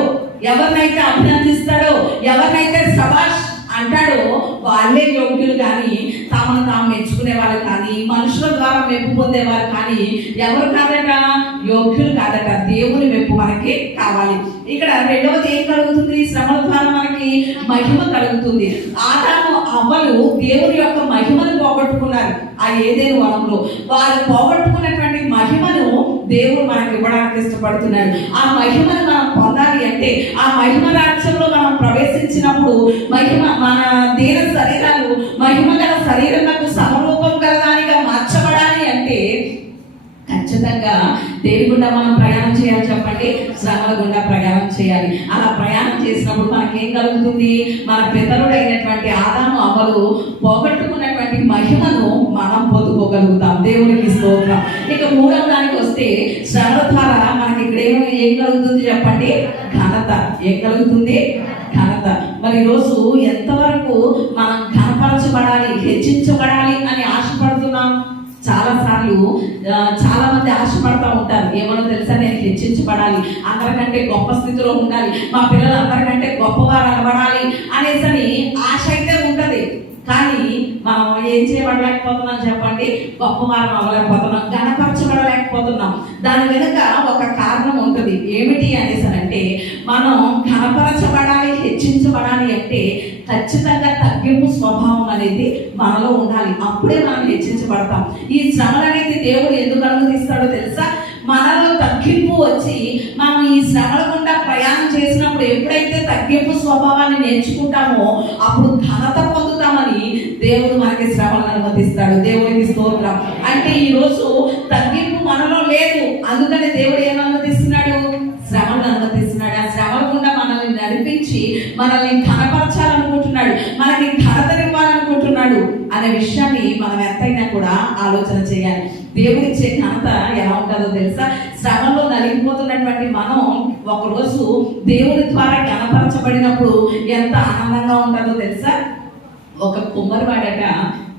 ఎవరినైతే అభినందిస్తాడో, ఎవరినైతే శభాష్ అంటాడో వాళ్ళే యోగ్యులు. కానీ తమను తాము మెచ్చుకునే వాళ్ళు కానీ, మనుషుల ద్వారా మెప్పు పొందేవారు కానీ ఎవరు కాదట? యోగ్యులు కాదట. దేవుని మెప్పు మనకి కావాలి. ఇక్కడ 2వది ఏం కలుగుతుంది? శ్రమల ద్వారా మనకి మహిమ కలుగుతుంది. ఆదాము అవ్వలు దేవుని యొక్క మహిమను పోగొట్టుకున్నారు. ఆ ఏదేను వనంలో వారు పోగొట్టుకున్నటువంటి మహిమను దేవుడు మనకి ఇవ్వడానికి ఇష్టపడుతున్నాడు. ఆ మహిమను మనం పొందాలి అంటే, ఆ మహిమ రాజ్యంలో మనం ప్రవేశించినప్పుడు మన దేహ శరీరాలు మహిమ గల శరీరములకు సమరూపం గలదానిగా మార్చబడాలి అంటే ఖచ్చితంగా దేని గుండా మనం ప్రయాణం చేయాలి చెప్పండి? శ్రమల గుండా ప్రయాణం చేయాలి. అలా ప్రయాణం చేసినప్పుడు చేసినప్పుడు మనకేం కలుగుతుంది? మన పితరుడైనటువంటి ఆదాము అవ్వలు పోగొట్టుకున్నటువంటి మహిమను మనం పొందుకోగలుగుతాం. దేవునికి స్తోత్రం. ఇక మూడవ దానికి వస్తే, శ్రమల ద్వారా మనకి ఇక్కడ ఏం కలుగుతుంది చెప్పండి? ఘనత. ఏం కలుగుతుంది? ఘనత. మరి ఈరోజు ఎంతవరకు మనం ఘనపరచబడాలి, హెచ్చించబడాలి అని ఆశపడుతున్నాం? చాలా మంది ఆశపడతా ఉంటారు. ఏమన్నా తెలుసా? నేను హెచ్చించబడాలి, అందరికంటే గొప్ప స్థితిలో ఉండాలి, మా పిల్లలు అందరికంటే గొప్పవారు అనబడాలి అనేసని ఆశ అయితే ఉంటది. కానీ మనం ఏం చేయబడలేకపోతున్నాం చెప్పండి? గొప్పవారం అవ్వలేకపోతున్నాం, ఘనపరచబడలేకపోతున్నాం. దాని వెనుక ఒక కారణం ఉంటుంది. ఏమిటి అనేసనంటే, మనం ఘనపరచబడాలి, హెచ్చించబడాలి అంటే ఖచ్చితంగా తగ్గింపు స్వభావం అనేది మనలో ఉండాలి. అప్పుడే మనం హెచ్చించబడతాం. ఈ శ్రమలు అనేది దేవుడు ఎందుకు అనుమతిస్తాడో తెలుసా? మనలో తగ్గింపు వచ్చి మనం ఈ శ్రమల గుండా ప్రయాణం చేసినప్పుడు ఎప్పుడైతే తగ్గింపు స్వభావాన్ని నేర్చుకుంటామో అప్పుడు ఘనత పొందుతామని దేవుడు మనకి శ్రమలను అనుమతిస్తాడు. దేవునికి స్తోత్రం. అంటే ఈరోజు తగ్గింపు మనలో లేదు, అందుకని దేవుడు ఏం అనుమతిస్తున్నాడు? శ్రమలను అనుమతిస్తున్నాడు. ఆ శ్రమల గుండా మనల్ని నడిపించి మనల్ని ఘనపరచాలనుకుంటున్నాడు, మనకి ఘనతనివ్వాలనుకుంటున్నాడు అనే విషయాన్ని మనం ఎంతైనా కూడా ఆలోచన చేయాలి. దేవుడిచ్చే ఘనత ఎలా ఉంటుందో తెలుసా? శ్రమంలో నలిగిపోతున్నటువంటి మనం ఒకరోజు దేవుడి ద్వారా ఘనపరచబడినప్పుడు ఎంత ఆనందంగా ఉంటుందో తెలుసా? ఒక కుమ్మరివాడట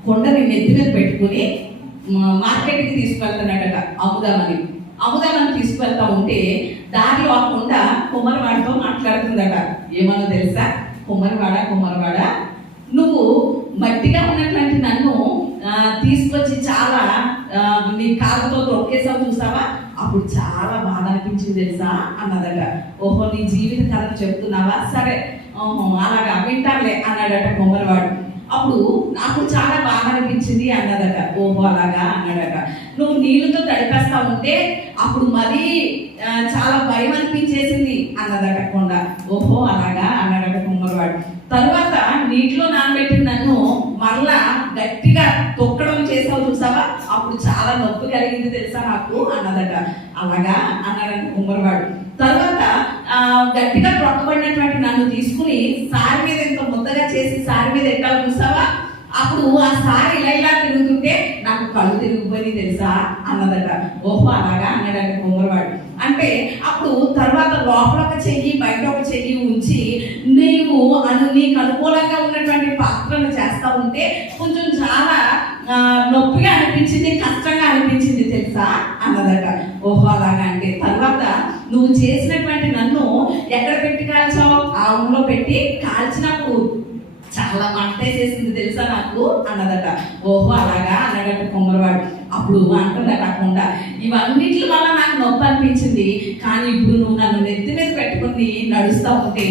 కొండని నెత్తి మీద పెట్టుకుని మార్కెట్కి తీసుకువెళ్తున్నాడట అమ్ముదామని తీసుకువెళ్తా ఉంటే దారిలో ఆ కొండ కుమ్మరివాడితో మాట్లాడుతుందట. ఏమన్నా తెలుసా? కుమ్మరివాడ, నువ్వు మట్టిగా ఉన్నటువంటి నన్ను తీసుకొచ్చి చాలా నీ కాళ్ళతో తొక్కేసావు చూసావా, అప్పుడు చాలా బాధ అనిపించింది తెలుసా అన్నదట. ఓహో, నీ జీవిత కథ చెప్తున్నావా? సరే, ఓహో అలాగా వింటారులే అన్నాడట కుమ్మరివాడు. అప్పుడు నాకు చాలా బాధ అనిపించింది అన్నదట. ఓహో అలాగా అన్నాడట. నువ్వు నీళ్ళతో తడిపేస్తా ఉంటే అప్పుడు మరీ చాలా భయం అనిపించేసింది అన్నదట కొండ. ఓహో అలాగా అన్నాడట కుమ్మరివాడు. తరువాత నీటిలో నానబెట్టిన నన్ను మరలా గట్టిగా తొక్కడం చేసావు చూసావా, అప్పుడు చాలా నొప్పి కలిగింది తెలుసా నాకు అన్నదట. అలాగా అన్నాడట కుమ్మరివాడు. తర్వాత గట్టిగా తొక్కబడినటువంటి నన్ను తీసుకుని సారి మీద ఎంత ముద్దగా చేసి సారి మీద ఎట్లా చూసావా, అప్పుడు ఆ సారి ఇలా తిరుగుతుంటే నాకు కళ్ళు తిరిగిపోయి తెలుసా అన్నదట. ఓహో అలాగా అన్నాడట కుమ్మరివాడు. అంటే అప్పుడు తర్వాత లోపల ఒక చెయ్యి బయట ఒక చెయ్యి ఉంచి నీకు అనుకూలంగా ఉన్నటువంటి పాత్రను చేస్తా ఉంటే కొంచెం చాలా నొప్పిగా అనిపించింది, కష్టంగా అనిపించింది తెలుసా అన్నదట. ఓహో అలాగా. అంటే తర్వాత నువ్వు చేసినటువంటి నన్ను ఎక్కడ పెట్టి కాల్చావు? ఆవులో పెట్టి కాల్చినప్పుడు చాలా మంటేసేసింది తెలుసా నాకు అన్నదట. ఓహో అలాగా అన్నదట కుమ్మరివాడు. అప్పుడు అంటుందట కాకుండా, ఇవన్నిటి వల్ల నాకు నొప్పి అనిపించింది, కానీ ఇప్పుడు నువ్వు నన్ను నెత్తి మీద పెట్టుకుని నడుస్తూ ఉంటే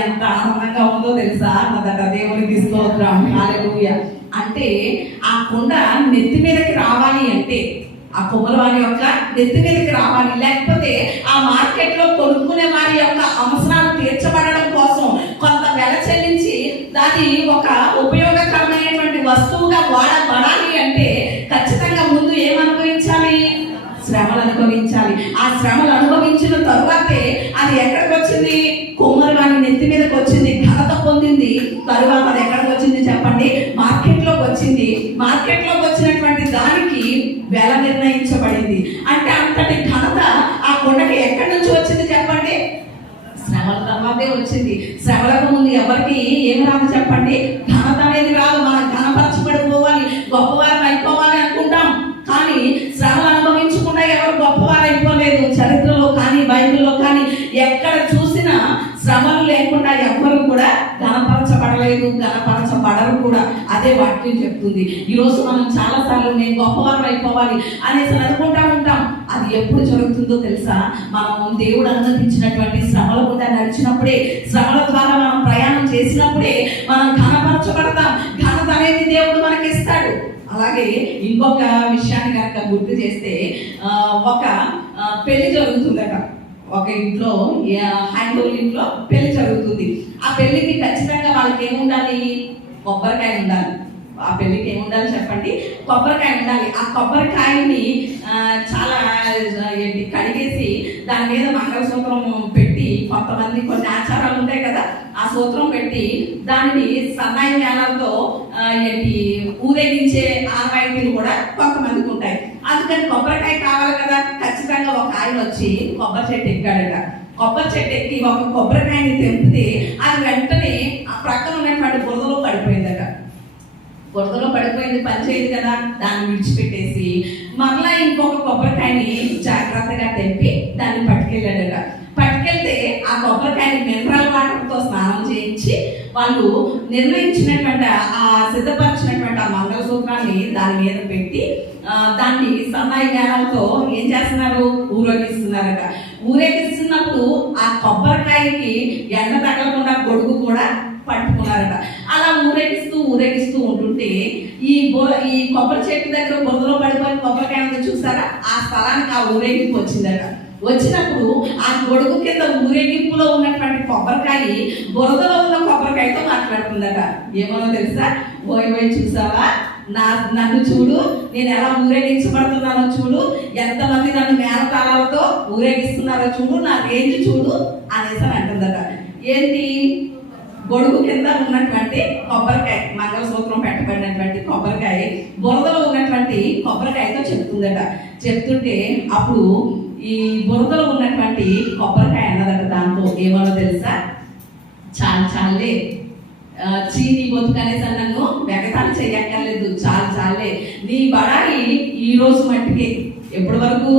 ఎంత ఆనందంగా ఉందో తెలుసా అన్నదట. దేవునికి స్తోత్రం. హల్లెలూయా. అంటే ఆ కొండ నెత్తి మీదకి రావాలి అంటే, ఆ కుమ్మరివారి యొక్క నెత్తి మీదకి రావాలి, లేకపోతే ఆ మార్కెట్లో కొనుక్కునే వారి యొక్క అవసరాలు తీర్చబడడం కోసం కొంత వెల చెల్లించి దాన్ని ఒక ఉపయోగకరమైనటువంటి వస్తువుగా వాడబడాలి అంటే ఖచ్చితంగా ముందు ఏమనుభవించాలి? శ్రమలు అనుభవించాలి. ఆ శ్రమలు అనుభవించిన తరువాతే అది ఎక్కడికి వచ్చింది? కుమ్మరివారి నెత్తి మీదకి వచ్చింది, ఘనత పొందింది. తరువాత అది ఎక్కడికి వచ్చింది చెప్పండి? మార్కెట్లోకి వచ్చింది. మార్కెట్లోకి వచ్చినటువంటి దానికి వెల నిర్ణయించబడింది. అంటే అంతటి ఘనత ఆ కొండకి ఎక్కడి నుంచి వచ్చింది చెప్పండి? శ్రమల తర్వాతే వచ్చింది. శ్రమలకు ముందు ఎవరికి ఏం రాదు చెప్పండి? ఘనత అనేది రాదు. మనం ఘనపరచబడిపోవాలి, గొప్పవారం అయిపోవాలి అనుకుంటాం, కానీ శ్రమలు అనుభవించకుండా ఎవరు గొప్పవారు అయిపోలేదు. చరిత్రలో కానీ బైబిల్లో కానీ ఎక్కడ చూసినా శ్రమలు లేకుండా ఎవ్వరు కూడా ఘనపరచబడలేదు, ఘనపరచబడరు కూడా. అదే వాక్యం చెప్తుంది. ఈరోజు మనం చాలా సార్లు నేను గొప్పవారం అయిపోవాలి అనేసి అనుకుంటా ఉంటాం. అది ఎప్పుడు జరుగుతుందో తెలుసా? మనం దేవుడు అనుమతించినటువంటి శ్రమల గుండా నడిచినప్పుడే, శ్రమల ద్వారా మనం ప్రయాణం చేసినప్పుడే మనం ఘనపరచబడతాం. ఘనత అనేది దేవుడు మనకి ఇస్తాడు. అలాగే ఇంకొక విషయాన్ని కనుక గుర్తు చేస్తే, ఒక పెళ్లి జరుగుతుందట ఒక ఇంట్లో, హైందవుల ఇంట్లో పెళ్లి జరుగుతుంది. ఆ పెళ్లికి ఖచ్చితంగా వాళ్ళకి ఏముండాలి? కొబ్బరికాయ ఉండాలి. ఆ పెళ్లికి ఏముండాలి చెప్పండి? కొబ్బరికాయ ఉండాలి. ఆ కొబ్బరికాయని చాలా కడిగేసి దాని మీద మంగళసూత్రం పెట్టి కొంతమంది కొన్ని ఆచారాలు ఉంటాయి కదా, ఆ సూత్రం పెట్టి దానిని సన్నాయి మేళాలతో ఏంటి ఊరేగించే ఆనవాయితీలు కూడా కొంతమందికి ఉంటాయి. అందుకని కొబ్బరికాయ కావాలి కదా, ఖచ్చితంగా ఒక ఆయన వచ్చి కొబ్బరి చెట్టు ఎక్కాడట. కొబ్బరి చెట్టు ఎక్కి ఒక కొబ్బరికాయని తెంపితే అది వెంటనే ఆ ప్రక్కన ఉన్నటువంటి బురదలో పడిపోయిందట. బురదలో పడిపోయింది, పని చేయదు కదా, దాన్ని విడిచిపెట్టేసి మరలా ఇంకొక కొబ్బరికాయని జాగ్రత్తగా తెంపి దాన్ని పట్టుకెళ్ళాడట. పట్టుకెళ్తే ఆ కొబ్బరికాయని మినరల్ వాటర్తో స్నానం చేయించి వాళ్ళు నిర్ణయించినటువంటి ఆ సిద్ధపరిచినటువంటి ఆ మంగళసూత్రాన్ని దాని మీద పెట్టి దాన్ని సన్నాయి మేళాలతో ఏం చేస్తున్నారు, ఊరేగిస్తున్నారట. ఊరేగిస్తున్నప్పుడు ఆ కొబ్బరికాయకి ఎండ తగలకుండా గొడుగు కూడా పట్టుకున్నారట. అలా ఊరేగిస్తూ ఉంటుంటే ఈ కొబ్బరి చెట్టు దగ్గర బురదలో పడిపోయిన కొబ్బరికాయ చూసారా, ఆ స్థలానికి ఆ ఊరేగింపు వచ్చిందట. వచ్చినప్పుడు ఆ గొడుగు కింద ఊరేగింపులో ఉన్నటువంటి కొబ్బరికాయ బురదలో ఉన్న కొబ్బరికాయతో మాట్లాడుతుందట. ఏమో తెలుసా, ఓయ్ చూసావా, నన్ను చూడు, నేను ఎలా ఊరేగించబడుతున్నానో చూడు, ఎంతమంది నన్ను మేళతాళాలతో ఊరేగిస్తున్నారో చూడు, నా రేంజ్ చూడు అనేసి అంటుందట. ఏంటి, గొడుగు కింద ఉన్నటువంటి కొబ్బరికాయ, మంగళసూత్రం పెట్టబడినటువంటి కొబ్బరికాయ బురదలో ఉన్నటువంటి కొబ్బరికాయతో చెప్తుందట. చెప్తుంటే అప్పుడు ఈ బురదలో ఉన్నటువంటి కొబ్బరికాయ అన్నదట దాంతో ఏమన్నా తెలుసా, చాలే చీని బతుకనేసి నన్ను వెగతాలు చేయక్కర్లేదు, చాలే నీ బడాయి ఈ రోజు మట్టికే. ఎప్పటి వరకు,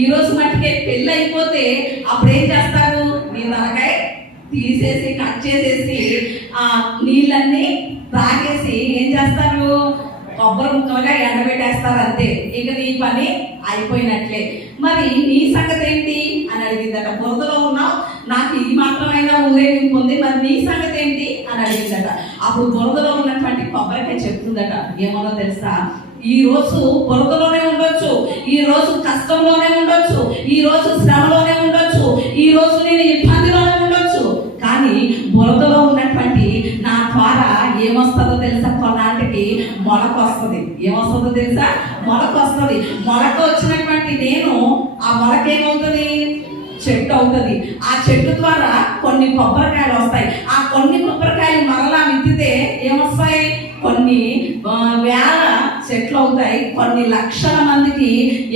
ఈ రోజు మట్టికే. పెళ్ళి అయిపోతే అప్పుడు ఏం చేస్తారు, నీ తలకాయ తీసేసి కట్ చేసేసి ఆ నీళ్ళన్నీ తాగేసి ఏం చేస్తారు, కొబ్బరి ముక్కలుగా ఎండబెట్టేస్తారు, అంతే, ఇక నీ పని అయిపోయినట్లే. మరి నీ సంగతి ఏంటి అని అడిగిందట. బురదలో ఉన్నావు, నాకు ఇది మాత్రమైనా ఊరేగింపు ఉంది, మరి నీ సంగతి ఏంటి అని అడిగిందట. అప్పుడు బురదలో ఉన్నటువంటి కొబ్బరికాయ చెప్తుందట, ఏమో తెలుసా, ఈ రోజు బురదలోనే ఉండొచ్చు, ఈ రోజు కష్టంలోనే ఉండొచ్చు, ఈ రోజు శ్రమలోనే ఉండొచ్చు, ఈ రోజు నేను ఇబ్బందిలోనే ఉండొచ్చు, కానీ బురదలో ఉన్నటువంటి నా ద్వారా ఏమొస్తుందో తెలుసా, కొన్నాటికి మొలక వస్తుంది. ఏమొస్తుందో తెలుసా, మొలక వస్తుంది. మొలక వచ్చినటువంటి నేను, ఆ మొలక ఏమవుతుంది, చెట్టు అవుతుంది. ఆ చెట్టు ద్వారా కొన్ని కొబ్బరికాయలు వస్తాయి. ఆ కొన్ని కొబ్బరికాయలు మరలా విత్తితే ఏమొస్తాయి, కొన్ని వేల చెట్లు అవుతాయి. కొన్ని లక్షల మందికి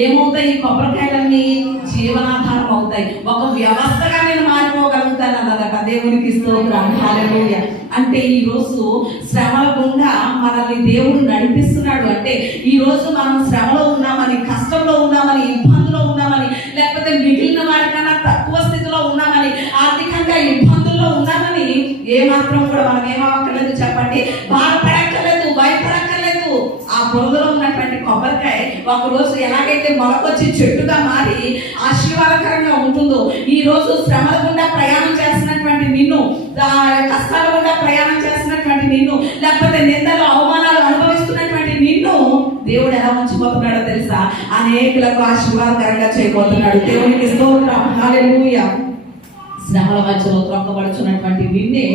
ఏమవుతాయి, ఈ కొబ్బరికాయలన్నీ జీవనాధారం అవుతాయి. ఒక వ్యవస్థగా నేను మారిపోగలుగుతాను అన్నదట. దేవునికి స్తోత్రం, హల్లెలూయా. అంటే ఈ రోజు శ్రమల గుండా మనల్ని దేవుడు నడిపిస్తున్నాడు. అంటే ఈ రోజు మనం శ్రమలో ఉన్నామని, కష్టంలో ఉన్నామని, ఇబ్బందులో ఉన్నామని, లేకపోతే మిగిలిన వారికన్నా తక్కువ స్థితిలో ఉన్నామని, ఆర్థికంగా ఇబ్బందుల్లో ఉన్నామని ఏమాత్రం కూడా మనం ఏమక్కర్లేదు, చెప్పండి, బాధపడక్కర్లేదు, భయపడక్కర్లేదు. ఆ బురదలో ఉన్నటువంటి కొబ్బరికాయ ఒక రోజు ఎలాగైతే మొలకొచ్చి చెట్టుగా మారి ఆశీర్వాదకరంగా ఉంటుందో, ఈ రోజు శ్రమల గుండా ప్రయాణం చేస్తున్నటువంటి నిన్ను, కష్టాల గుండా ప్రయాణం చేస్తున్నటువంటి నిన్ను, లేకపోతే నిందలు అవమానాలు అనుభవిస్తున్నటువంటి నిన్ను దేవుడు ఎలా ఉంచిపోతున్నాడో తెలుసా, అనేకులకు ఆశీర్వాదకరంగా చేయబోతున్నాడు. దేవునికి స్తోత్రం, హల్లెలూయా. శ్రమల మధ్యలో త్రొక్కబడుచున్నటువంటి నిన్నే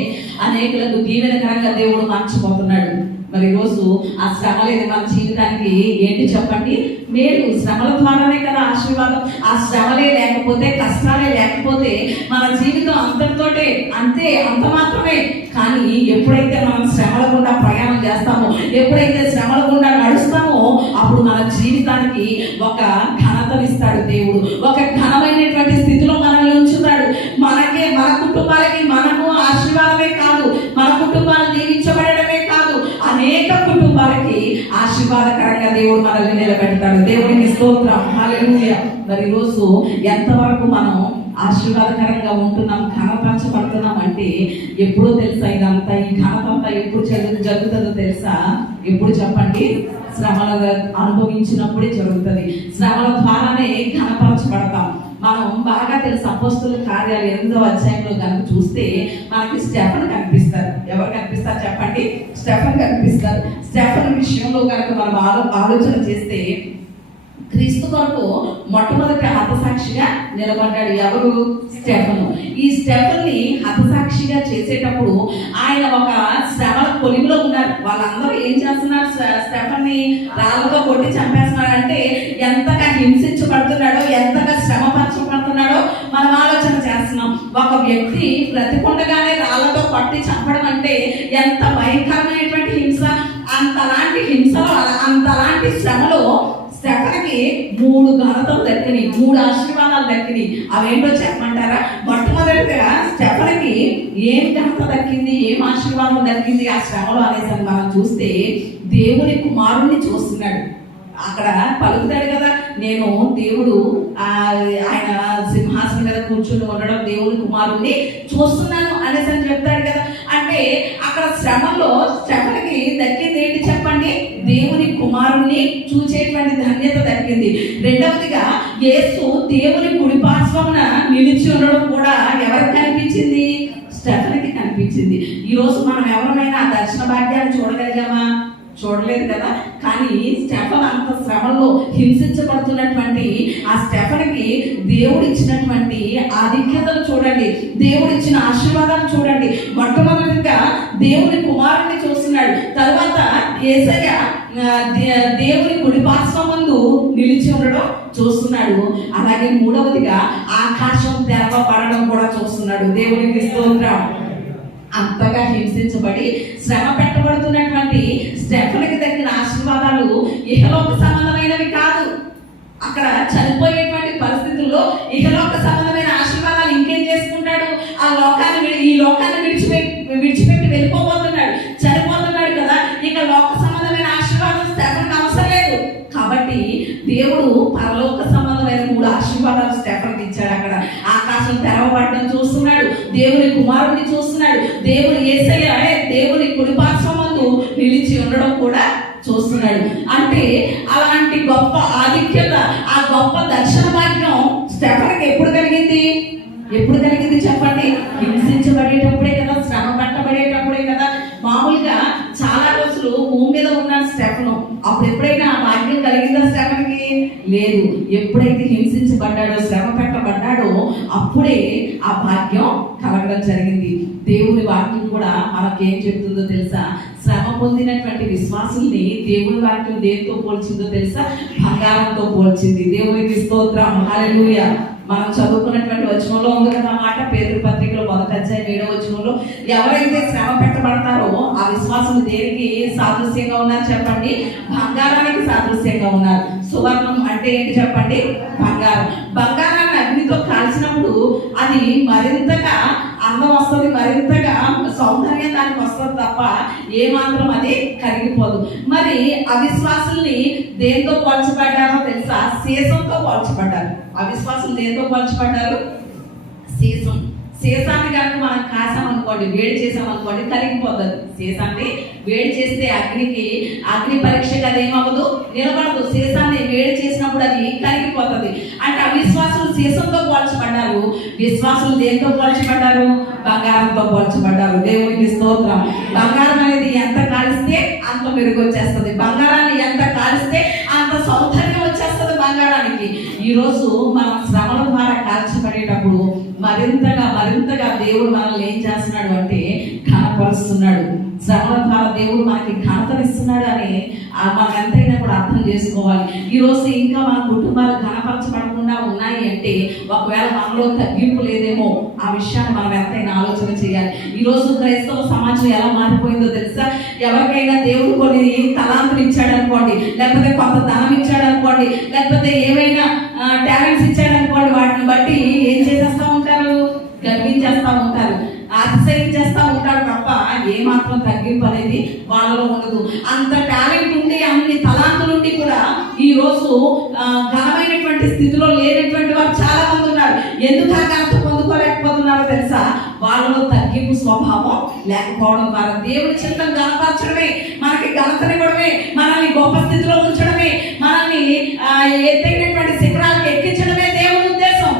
అనేకులకు దీవెనకరంగా దేవుడు మార్చిపోతున్నాడు. మరి ఈరోజు ఆ శ్రమ లేదు మన జీవితానికి ఏంటి చెప్పండి, మేలు. శ్రమల ద్వారానే కదా ఆశీర్వాదం. ఆ శ్రమలే లేకపోతే, కష్టాలే లేకపోతే మన జీవితం అంతటితోటే, అంతే, అంత మాత్రమే. కానీ ఎప్పుడైతే మనం శ్రమల గుండా ప్రయాణం చేస్తామో, ఎప్పుడైతే శ్రమల గుండా నడుస్తామో, అప్పుడు మన జీవితానికి ఒక ఘనతనిస్తాడు దేవుడు. ఒక ఘనమైనటువంటి స్థితిలో మనల్ని ఉంచుతాడు. మనకే, మన కుటుంబాలకి మనము ఆశీర్వాదమే కాదు, మన కుటుంబాలు దీవించబడమే కాదు, అనేక కుటుంబాలకి ఆశీర్వాదకరంగా దేవుడు మనల్ని నిలబెడతాడు. దేవునికి స్తోత్రం, హల్లెలూయా. మరి ఈరోజు ఎంతవరకు మనం ఆశీర్వాదకరంగా ఉంటున్నాం, ఘనపరచబడుతున్నాం అంటే ఎప్పుడో తెలుసా ఇదంతా, ఈ ఘనత అంతా ఎప్పుడు జరుగుతుందో తెలుసా, ఎప్పుడు చెప్పండి, శ్రమలు అనుభవించినప్పుడే జరుగుతుంది. శ్రమల ద్వారానే ఘనపరచబడతాం. మనం బాగా తెలుసు అపోస్తలుల కార్యాలు 8వ అధ్యాయంలో కనుక చూస్తే మనకి స్టెఫన్ కనిపిస్తారు. ఎవరు కనిపిస్తారు చెప్పండి, స్టెఫన్ కనిపిస్తారు. స్టెఫన్ విషయంలో కనుక మనం ఆలోచన చేస్తే క్రీస్తు కొరకు మొట్టమొదటి హతసాక్షిగా నిలబడ్డాడు. ఎవరు, స్టెఫను. ఈ స్టెఫన్ని హతసాక్షిగా చేసేటప్పుడు ఆయన ఒక శ్రమల కొలిమిలో ఉన్నారు. వాళ్ళందరూ ఏం చేస్తున్నారు, స్టెఫన్ని రాళ్ళతో కొట్టి చంపేస్తున్నారు. అంటే ఎంతగా హింసించబడుతున్నాడో, ఎంతగా శ్రమపరచబడుతున్నాడో మనం ఆలోచన చేస్తున్నాం. ఒక కొట్టి చంపడం అంటే ఎంత భయంకరమైనటువంటి హింస. అంతలాంటి హింసలో, అంతలాంటి శ్రమలో స్టెఫెనుకి 3 ఘనతలు దక్కినాయి, 3 ఆశీర్వాదాలు దక్కినాయి. అవేంటో చెప్పమంటారా? మొట్టమొదటిగా స్టెఫెనుకి ఏం ఘనత దక్కింది, ఏం ఆశీర్వాదం దక్కింది ఆ శ్రమలో అనేసి మనం చూస్తే, దేవుని కుమారుణ్ణి చూస్తున్నాడు. అక్కడ పలుకుతాడు కదా, నేను దేవుడు ఆయన సింహాసనం మీద కూర్చుని ఉండడం, దేవుని కుమారుణ్ణి చూస్తున్నాను అనేసి అని చెప్తాడు కదా. అంటే అక్కడ శ్రమలో స్టెఫెనుకి దక్కింది ఏంటి చెప్పండి? దేవుని కుమారుణ్ణి చూచేటువంటి ధన్యత దక్కింది. రెండవదిగా యేసు దేవుని కుడి పార్శ్వమున నిలిచి ఉండడం కూడా ఎవరికి కనిపించింది? స్టెఫెనుకి కనిపించింది. ఈరోజు మనం ఎవరైనా ఆ దర్శన భాగ్యాన్ని చూడగలిగామా? చూడలేదు కదా. కానీ స్టెఫెను అంత శ్రమలో హింసించబడుతున్నటువంటి ఆ స్టెఫెనుకి దేవుడు ఇచ్చినటువంటి ఆధిక్యతలు చూడండి, దేవుడు ఇచ్చిన ఆశీర్వాదాలు చూడండి. మొట్టమొదటిగా దేవుని కుమారుణ్ణి చూస్తున్నాడు. తర్వాత యేసయ్య దేవుని కుడి పార్శ్వం ముందు నిలిచి ఉండడం చూస్తున్నాడు. అలాగే మూడవదిగా ఆకాశం తెరవబడడం కూడా చూస్తున్నాడు. దేవునికి స్తోత్రం. అంతగా హింసించబడి శ్రమ పెట్టబడుతున్నటువంటి స్టెఫెనుకి దక్కిన ఆశీర్వాదాలు ఇహలోక సంబంధమైనవి కాదు. అక్కడ చనిపోయేటువంటి పరిస్థితుల్లో ఇహలోక సంబంధమైన ఆశీర్వాదాలు ఇంకేం చేసుకుంటాడు? ఈ లోకాన్ని విడిచిపెట్టి వెళ్ళిపోబోతున్నాడు, చనిపోతున్నాడు కదా. ఇక లోక సంబంధమైన ఆశీర్వాదం స్టెఫెనుకి అవసరం లేదు. కాబట్టి దేవుడు పరలోక సంబంధమైన 3 ఆశీర్వాదాలు స్టెఫెనుకి ఇచ్చాడు. అక్కడ ఆకాశం తెరవబడడం చూస్తున్నాడు, దేవుని కుమారుడిని చూస్తున్నాడు, దేవుని యేసయ్య దేవుని కుడి పార్శ్వం ముందు నిలిచి ఉండడం కూడా చూస్తున్నాడు. అంటే అలాంటి గొప్ప ఆధిక్యత, ఆ గొప్ప దర్శన భాగ్యం స్టెఫెనుకి ఎప్పుడు కలిగింది? ఎప్పుడు కలిగింది చెప్పండి? హింసించబడేటప్పుడే కదా, శ్రమ పట్టబడేటప్పుడే కదా. మామూలుగా చాలా రోజులు భూమి మీద ఉన్నాడు స్టెఫెను. అప్పుడు ఎప్పుడైనా ఆ భాగ్యం కలిగిందా స్టెఫెనుకి? లేదు. ఎప్పుడైతే హింసించబడ్డాడో, శ్రమ పెట్టబడ్డాడో అప్పుడే ఆ భాగ్యం కలగడం జరిగింది. దేవుని వాక్యం కూడా మనకేం చెప్తుందో తెలుసా? శ్రమ పొందినటువంటి విశ్వాసుల్ని దేవుని వాక్యం దేనితో పోల్చిందో తెలుసా? బంగారంతో పోల్చింది. దేవునికి స్తోత్రం. హల్లెలూయా. మనం చదువుకున్నటువంటి వచనంలో ఉంది కదా మాట, పేతురు పత్రికలో 1:7 వచనంలో, ఎవరైతే శ్రమ పెట్టబడతారో ఆ విశ్వాసులు దేనికి సాదృశ్యంగా ఉన్నారు చెప్పండి? బంగారానికి సాదృశ్యంగా ఉన్నారు. సువర్ణం అంటే ఏంటి చెప్పండి? బంగారం. బంగారాన్ని అగ్నితో కాల్చినప్పుడు అది మరింతగా అందం వస్తుంది, మరింతగా సౌందర్యం దానికి వస్తుంది తప్ప ఏమాత్రం అది కరిగిపోదు. మరి అవిశ్వాసుల్ని దేంతో పోల్చబడ్డారో తెలుసా? సీసంతో పోల్చబడ్డారు. అవిశ్వాసులు దేంతో పోల్చబడ్డారు? సీసం. సీసాన్ని కనుక మనం కాసామనుకోండి, వేడి చేసామనుకోండి, కరిగిపోతుంది. సీసాన్ని వేడి చేస్తే అగ్ని పరీక్షకు అది ఏమవ్వదు, నిలబడదు. సీసాన్ని వేడి చేసినప్పుడు అది కరిగిపోతుంది. అంటే అవిశ్వాసులు సీసంతో పోల్చబడ్డారు, విశ్వాసులు దేంతో పోల్చబడ్డారు? బంగారంతో పోల్చబడ్డారు. దేవునికి స్తోత్రం. బంగారం అనేది ఎంత కాలిస్తే అంత మెరుగు వచ్చేస్తుంది. బంగారాన్ని ఎంత కాలిస్తే అంత సౌందర్యం వచ్చేస్తుంది బంగారానికి. ఈరోజు మనం శ్రమల ద్వారా కాల్చబడేటప్పుడు మరింతగా దేవుడు మనల్ని ఏం చేస్తున్నాడు అంటే ఘనపరుస్తున్నాడు. శ్రమల ద్వారా దేవుడు మనకి ఘనతనిస్తున్నాడు అని మనం ఎంతైనా కూడా అర్థం చేసుకోవాలి. ఈరోజు ఇంకా మన కుటుంబాలు ఘనపరచబడకుండా ఉన్నాయి అంటే ఒకవేళ మనలో తగ్గింపు లేదేమో, ఆ విషయాన్ని మనం ఎంతైనా ఆలోచన చేయాలి. ఈరోజు క్రైస్తవ సమాజం ఎలా మారిపోయిందో తెలుసా? ఎవరికైనా దేవుడు కొన్ని తలాంతులు ఇచ్చాడు అనుకోండి, లేకపోతే కొంత ధనం ఇచ్చాడు అనుకోండి, లేకపోతే ఏమైనా టాలెంట్స్ ఇచ్చాడు అనుకోండి, వాటిని బట్టి ఏం చేసేస్తూ ఉంటారు? గర్వించేస్తూ ఉంటారు, అతిశయించేస్తూ ఉంటారు తప్ప ఏమాత్రం తగ్గింపు అనేది వాళ్ళలో ఉండదు. అంత టాలెంట్ ఉండి, అన్ని తలాంతులుండి కూడా ఈ రోజు ఘనమైనటువంటి స్థితిలో లేనటువంటి వారు చాలా మంది ఉన్నారు. ఎందుకు ఆ ఘనత పొందుకోలేకపోతున్నారో తెలుసా? వాళ్ళలో తగ్గింపు స్వభావం లేకపోవడం ద్వారా. దేవుడి చిత్తం ఘనపరచడమే, మనకి ఘనతనివ్వడమే, మనల్ని గొప్ప స్థితిలో ఉంచడమే, మనల్ని ఎత్తైనటువంటి శిఖరాలకు ఎక్కించడమే దేవుడి ఉద్దేశం.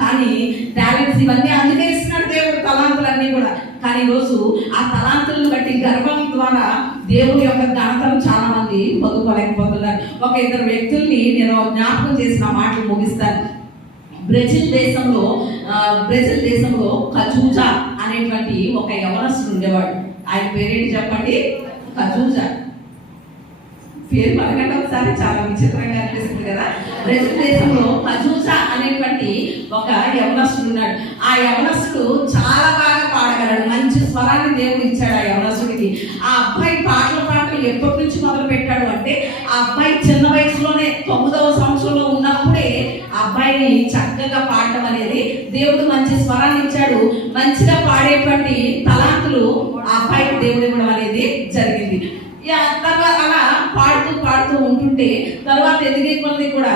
కానీ టాలెంట్స్ ఇవన్నీ అందుకే ఇస్తున్నాడు దేవుడు, తలాంతులన్నీ కూడా. కానీ ఈరోజు ఆ తలాంతులను బట్టి గర్వం ద్వారా దేవుడి యొక్క ఘనతను చాలా మంది పొందుకోలేకపోతున్నారు. ఒక 2 వ్యక్తుల్ని నేను జ్ఞాపకం చేసిన మాటలు ముగిస్తాను. బ్రెజిల్ దేశంలో కజూజా అనేటువంటి ఒక యవనస్తుడు ఉండేవాడు. ఆయన పేరేంటి చెప్పండి? కజూజా. పేరు పలకండి ఒకసారి, చాలా విచిత్రంగా అనిపిస్తుంది కదా. బ్రెజిల్ దేశంలో కజూసా అనేటువంటి ఒక యవనస్తుడు ఉన్నాడు. ఆ యవనస్తుడు చాలా బాగా పాడగలడు, మంచి స్వరాన్ని దేవుడు ఇచ్చాడు ఆ యవనస్తుడికి. ఆ అబ్బాయి పాటలు ఎప్పటి నుంచి మొదలు పెట్టాడు అంటే, ఆ అబ్బాయి చిన్న వయసులోనే 9వ సంవత్సరంలో ఉన్నప్పుడే ఆ అబ్బాయిని చక్కగా పాడటం అనేది దేవుడు మంచి స్వరాన్ని ఇచ్చాడు. మంచిగా పాడేటువంటి తలాంతులు ఆ అబ్బాయికి దేవుడు ఇవ్వడం అనేది జరిగింది. తర్వాత అలా పాడుతూ ఉంటుంటే తర్వాత ఎదిగే కొలది కూడా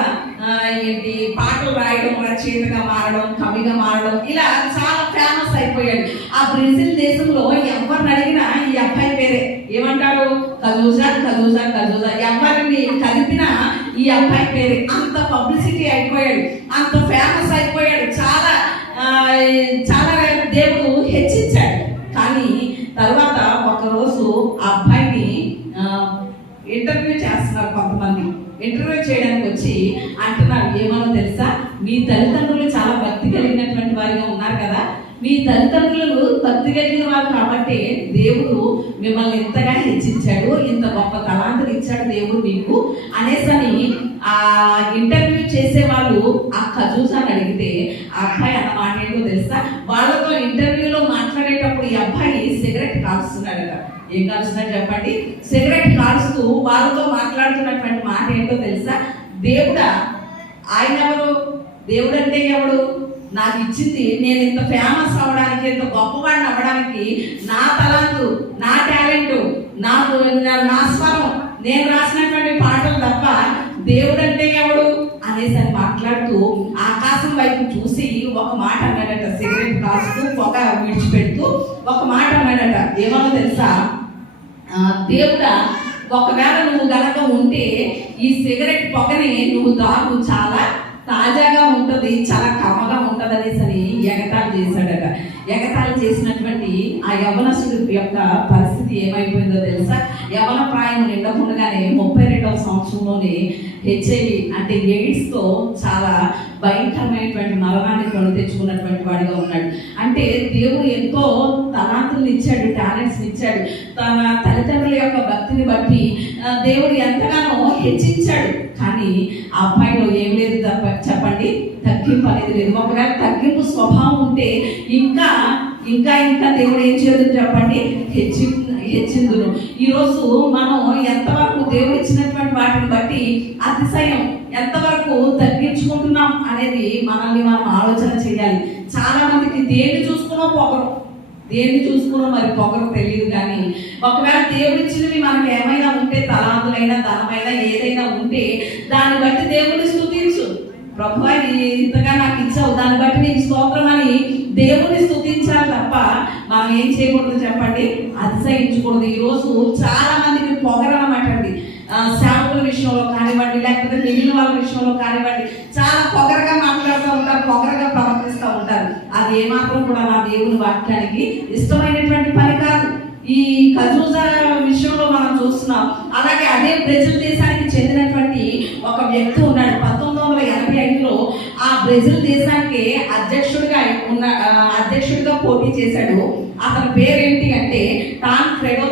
పాటలు రాయడం, రచయితగా మారడం, కవిగా మారడం, ఇలా చాలా ఫేమస్ అయిపోయాడు. ఆ బ్రెజిల్ దేశంలో ఎవరిని అడిగినా ఈ అబ్బాయి పేరే ఏమంటారు, కజూసా కజూసా కజూసా. ఎవరిని కలిపినా ఈ అబ్బాయి పేరే. అంత పబ్లిసిటీ అయిపోయాడు, అంత ఫేమస్ అయిపోయాడు. చాలా చాలా దేవుడు హెచ్చించాడు. కానీ తర్వాత ఒకరోజు ఆ అబ్బాయిని ఇంటర్వ్యూ చేస్తున్నారు. కొంతమంది ఇంటర్వ్యూ చేయడానికి వచ్చి అంటున్నారు, ఏమో తెలుసా, మీ తల్లిదండ్రులు చాలా భక్తి కలిగినటువంటి వారిగా ఉన్నారు కదా, మీ తల్లిదండ్రులు భక్తి కలిగిన వారు కాబట్టి దేవుడు మిమ్మల్ని ఇంతగా హెచ్చించాడు, ఇంత గొప్ప తలాంతులు ఇచ్చాడు దేవుడు మీకు అనేసని ఆ ఇంటర్వ్యూ చేసే వాళ్ళు ఆ కజూసాని అడిగితే ఆ అబ్బాయి అన్నమాట ఏంటో తెలుసా, వాళ్ళతో ఇంటర్వ్యూలో మాట్లాడేటప్పుడు ఈ అబ్బాయి సిగరెట్ కాల్స్తున్నాడట. ఏం కాల్స్తున్నాడు చెప్పండి? సిగరెట్ కాల్స్తూ వాళ్ళతో మాట్లాడుతున్నటువంటి మాట ఏంటో తెలుసా, దేవుడా, ఆయన ఎవరు, దేవుడు అంటే ఎవడు, నాకు ఇచ్చింది నేను ఇంత ఫేమస్ అవ్వడానికి, ఇంత గొప్పవాడిని అవ్వడానికి నా తలాంతు, నా టాలెంట్, నాకు నా స్వరం, నేను రాసినటువంటి పాటలు తప్ప దేవుడు అంటే ఎవడు అనేసి అని మాట్లాడుతూ ఆకాశం వైపు చూసి ఒక మాట అన్నాడట. సిగరెట్ కాల్స్తూ పొగ విడిచిపెడుతూ ఒక మాట అన్నాడట. ఏమో తెలుసా, దేవుడా, ఒకవేళ నువ్వు గనక ఉంటే ఈ సిగరెట్ పొగని నువ్వు దాగు, చాలా తాజాగా ఉంటుంది, చాలా కమ్మగా ఉంటుంది అనేసి ఎగతాళి చేశాడట. ఎగతాళి చేసినటువంటి ఆ యవనస్తుడి యొక్క పరిస్థితి ఏమైపోయిందో తెలుసా, యవన ప్రాయం నిండకుండానే 32వ సంవత్సరంలోనే హెచ్ఐవి అంటే ఎయిడ్స్తో చాలా భయంకరమైనటువంటి మరణాన్ని కొని తెచ్చుకున్నటువంటి వాడిగా ఉన్నాడు. అంటే దేవుడు ఎంతో తలాంతులను ఇచ్చాడు, టాలెంట్స్ ఇచ్చాడు. తన తల్లిదండ్రుల యొక్క భక్తిని బట్టి దేవుడు ఎంతగానో హెచ్చించాడు. కానీ ఆ అబ్బాయిలో ఏం లేదు చెప్పండి, తగ్గింపు అనేది లేదు. ఒకవేళ తగ్గింపు స్వభావం ఉంటే ఇంకా ఇంకా ఇంకా దేవుడు ఏం చేయదు చెప్పండి, హెచ్చిందును. ఈరోజు మనం ఎంతవరకు దేవుడు ఇచ్చినటువంటి వాటిని బట్టి అతిశయం ఎంతవరకు తగ్గించుకుంటున్నాం అనేది మనల్ని మనం ఆలోచన చేయాలి. చాలా మందికి దేన్ని చూసుకున్నా పొగరు, దేన్ని చూసుకున్నా మరి పొగరు తెలియదు. కానీ ఒకవేళ దేవుడు ఇచ్చినవి మనకి ఏమైనా ఉంటే, తలాంతులైనా ధనమైనా ఏదైనా ఉంటే దాన్ని బట్టి దేవుడిని స్తుతించు. ప్రభువా, ఇంతగా నాకు ఇచ్చావు, దాన్ని బట్టి నీకు స్తోత్రం అని దేవుడిని స్తుతించాలి తప్ప మనం ఏం చేయకూడదు చెప్పండి, అతిశయించకూడదు. ఈరోజు చాలా మందికి పొగరన్నమాట అండి. సేవకుల విషయంలో కానివ్వండి, లేకపోతే మిగిలిన వాళ్ళ విషయంలో కానివ్వండి, చాలా పొగరగా మాట్లాడుతూ ఉంటారు, పొగరగా ప్రవర్తిస్తూ ఉంటారు. అది ఏమాత్రం కూడా నా దేవుని వాక్యానికి ఇష్టమైనటువంటి పని కాదు. ఈ కజూసా విషయంలో మనం చూస్తున్నాం. అలాగే అదే బ్రెజిల్ దేశానికి చెందినటువంటి ఒక వ్యక్తి ఉన్నాడు. 1985లో ఆ బ్రెజిల్ దేశానికి అధ్యక్షుడిగా పోటీ చేశాడు. అతని పేరేంటి అంటే టాన్ఫ్రెడో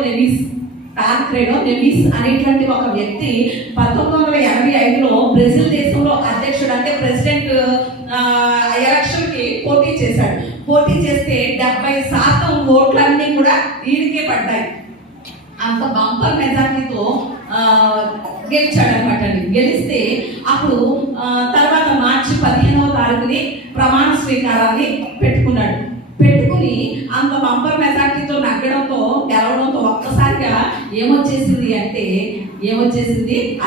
నెవిస్ అనేటువంటి ఒక వ్యక్తి 1985లో బ్రెజిల్ దేశంలో అధ్యక్షుడు అంటే ప్రెసిడెంట్ ఎలక్షన్ కి పోటీ చేశాడు. పోటీ చేస్తే 70% ఓట్లన్నీ కూడా ఈయనకే పడ్డాయి. అంత బంపర్ మెజార్టీతో గెలిచాడు అనమాట. గెలిస్తే అప్పుడు తర్వాత మార్చి 15వ తారీఖుని ప్రమాణ స్వీకారాన్ని పెట్టుకున్నాడు. పెట్టుకుని అంత బంపర్ మెజార్టీతో నగ్గడంతో, గెలవడంతో ఒక్కసారిగా ఏమొచ్చేసింది అంటే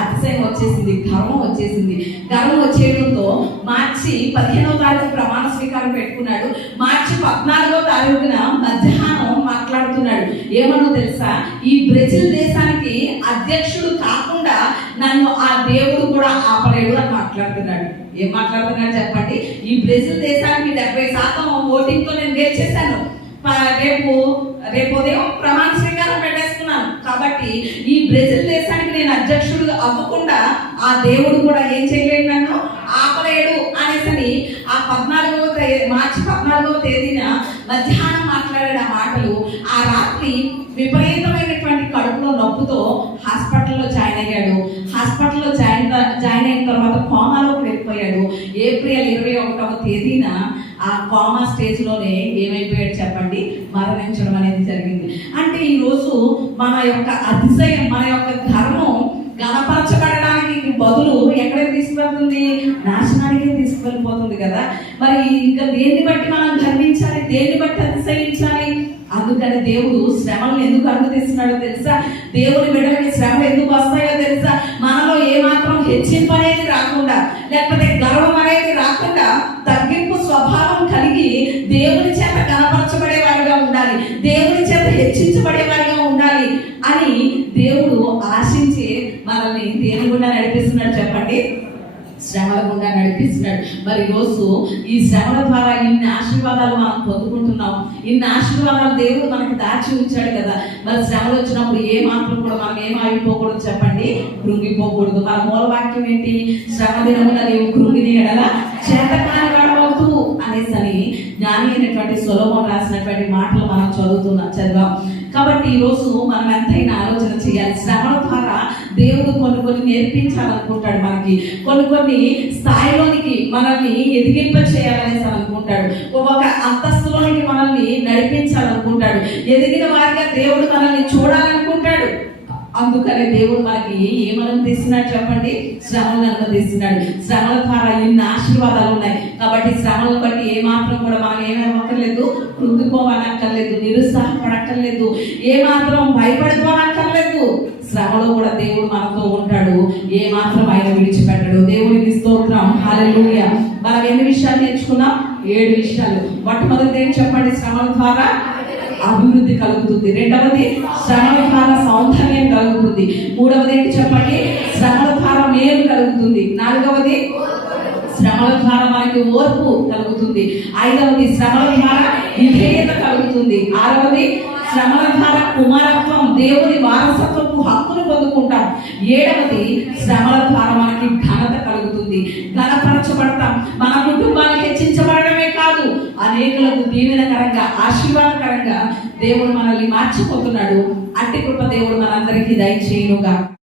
అతిశయం వచ్చేసింది, గర్వం వచ్చేసింది. గర్వం వచ్చేయడంతో మార్చి 15వ తారీఖు ప్రమాణ స్వీకారం పెట్టుకున్నాడు. మార్చి 14వ తారీఖున మధ్యాహ్నం మాట్లాడుతున్నాడు. ఏమన్నా తెలుసా, ఈ బ్రెజిల్ దేశానికి అధ్యక్షుడు కాకుండా నన్ను ఆ దేవుడు కూడా ఆపలేడు అని మాట్లాడుతున్నాడు. ఏం మాట్లాడుతున్నాడు చెప్పండి, ఈ బ్రెజిల్ దేశానికి 70% ఓటింగ్తో నేను గెలిచేశాను, రేపు ఉదయం ప్రమాణ స్వీకారం పెట్టేసుకున్నాను, కాబట్టి ఈ బ్రెజిల్ దేశానికి నేను అధ్యక్షుడు అవ్వకుండా ఆ దేవుడు కూడా ఏం చేయలేడు, నన్ను ఆపలేడు అనేసి ఆ మార్చి 14వ తేదీన మధ్యాహ్నం మాట్లాడిన మాటలు ఆ రాత్రి విపరీతమైనటువంటి కడుపులో నొప్పుతో హాస్పిటల్లో జాయిన్ అయ్యాడు. హాస్పిటల్లో జాయిన్ అయిన తర్వాత కోమాలోకి ఏప్రిల్ 21వ తేదీన ఆ కామా స్టేజ్లోనే ఏమైపోయాడు చెప్పండి, మరణించడం అనేది జరిగింది. అంటే ఈరోజు మన యొక్క అతిశయం, మన యొక్క ధర్మం గణపరచబడడానికి బదులు ఎక్కడికి తీసుకువెళ్తుంది? నాశనానికి తీసుకువెళ్ళిపోతుంది కదా. మరి ఇంకా దేన్ని బట్టి మనం గర్వించాలి, దేన్ని బట్టి అతిశయించాలి? అందుకని దేవుడు శ్రమలను ఎందుకు అనుమతిస్తున్నాడో తెలుసా? దేవుని బిడ్డలకి శ్రమలు ఎందుకు వస్తాయో తెలుసా? మనలో ఏమాత్రం హెచ్చింపు అనేది రాకుండా, లేకపోతే గర్వం అనేది రాకుండా, తగ్గింపు స్వభావం కలిగి దేవుని చేత కనపరచబడే వారిగా ఉండాలి, దేవుని చేత హెచ్చించబడే వారిగా ఉండాలి అని దేవుడు ఆశించి మనల్ని దేని గుండా నడిపిస్తున్నాడు చెప్పండి? శ్రమల గుండా నడిపిస్తున్నాడు. మరి ఈరోజు ఈ శ్రమల ద్వారా ఇన్ని ఆశీర్వాదాలు మనం పొందుకుంటున్నాం, ఇన్ని ఆశీర్వాదాలు దేవుడు మనకి దాచి ఉంచాడు కదా. మరి శ్రమలు వచ్చినప్పుడు ఏ మాత్రం కూడా మనం ఏం అయిపోకూడదు చెప్పండి, కృంగిపోకూడదు. మన మూలవాక్యం ఏంటి? శ్రమ దినమున నీవు కృంగిని ఎడల చేతకాని వాడవద్దు అనేసని జ్ఞాని అయినటువంటి సొలొమోను రాసినటువంటి మాటలు మనం చదివాం. కాబట్టి ఈరోజు మనం ఎంతైనా ఆలోచన చేయాలి. శ్రమల ద్వారా దేవుడు కొన్ని నేర్పించాలనుకుంటాడు, మనకి కొన్ని స్థాయిలోనికి మనల్ని ఎదిగింప చేయాలనేసి అనుకుంటాడు, ఒక అంతస్తులోనికి మనల్ని నడిపించాలనుకుంటాడు, ఎదిగిన వారిగా దేవుడు మనల్ని చూడాలనుకుంటాడు. అందుకనే దేవుడు మనకి ఏమనుమతిస్తున్నాడు చెప్పండి? శ్రమలను అనుమతిస్తున్నాడు. శ్రమల ద్వారా ఇన్ని ఆశీర్వాదాలు ఉన్నాయి. కాబట్టి శ్రమలను బట్టి ఏమాత్రం కూడా మనం ఏమక్కర్లేదు, కృంగిపోవనక్కర్లేదు, నిరుత్సాహపడక్కర్లేదు, ఏమాత్రం భయపడిపోనక్కర్లేదు. శ్రమలో కూడా దేవుడు మనతో ఉంటాడు, ఏమాత్రం ఆయన విడిచిపెట్టడు. దేవునికి స్తోత్రం, హల్లెలూయా. మనం ఎన్ని విషయాలు నేర్చుకున్నాం? 7 విషయాలు. మొట్టమొదటి ఏం చెప్పండి? శ్రమల ద్వారా అభివృద్ధి కలుగుతుంది. రెండవది శ్రమల ద్వారా సౌందర్యం కలుగుతుంది. మూడవది ఏంటి చెప్పండి? శ్రమల ద్వారా మేలు కలుగుతుంది. నాలుగవది శ్రమల ద్వారా మనకి ఓర్పు కలుగుతుంది. ఐదవది శ్రమల ద్వారా విధేయత కలుగుతుంది. ఆరవది శ్రమల ద్వారా కుమారత్వం, దేవుని వారసత్వపు హక్కును పొందుకుంటాం. ఏడవది శ్రమల ద్వారా మనకి ఘనత కలుగుతుంది, ఘనపరచబడతాం. మన కుటుంబాన్ని హెచ్చించబడమే కాదు, అనేకులకు దీవెనకరంగా, ఆశీర్వాదకరంగా దేవుడు మనల్ని మార్చిపోతున్నాడు. అట్టి కృప దేవుడు మనందరికీ దయచేయునుగా.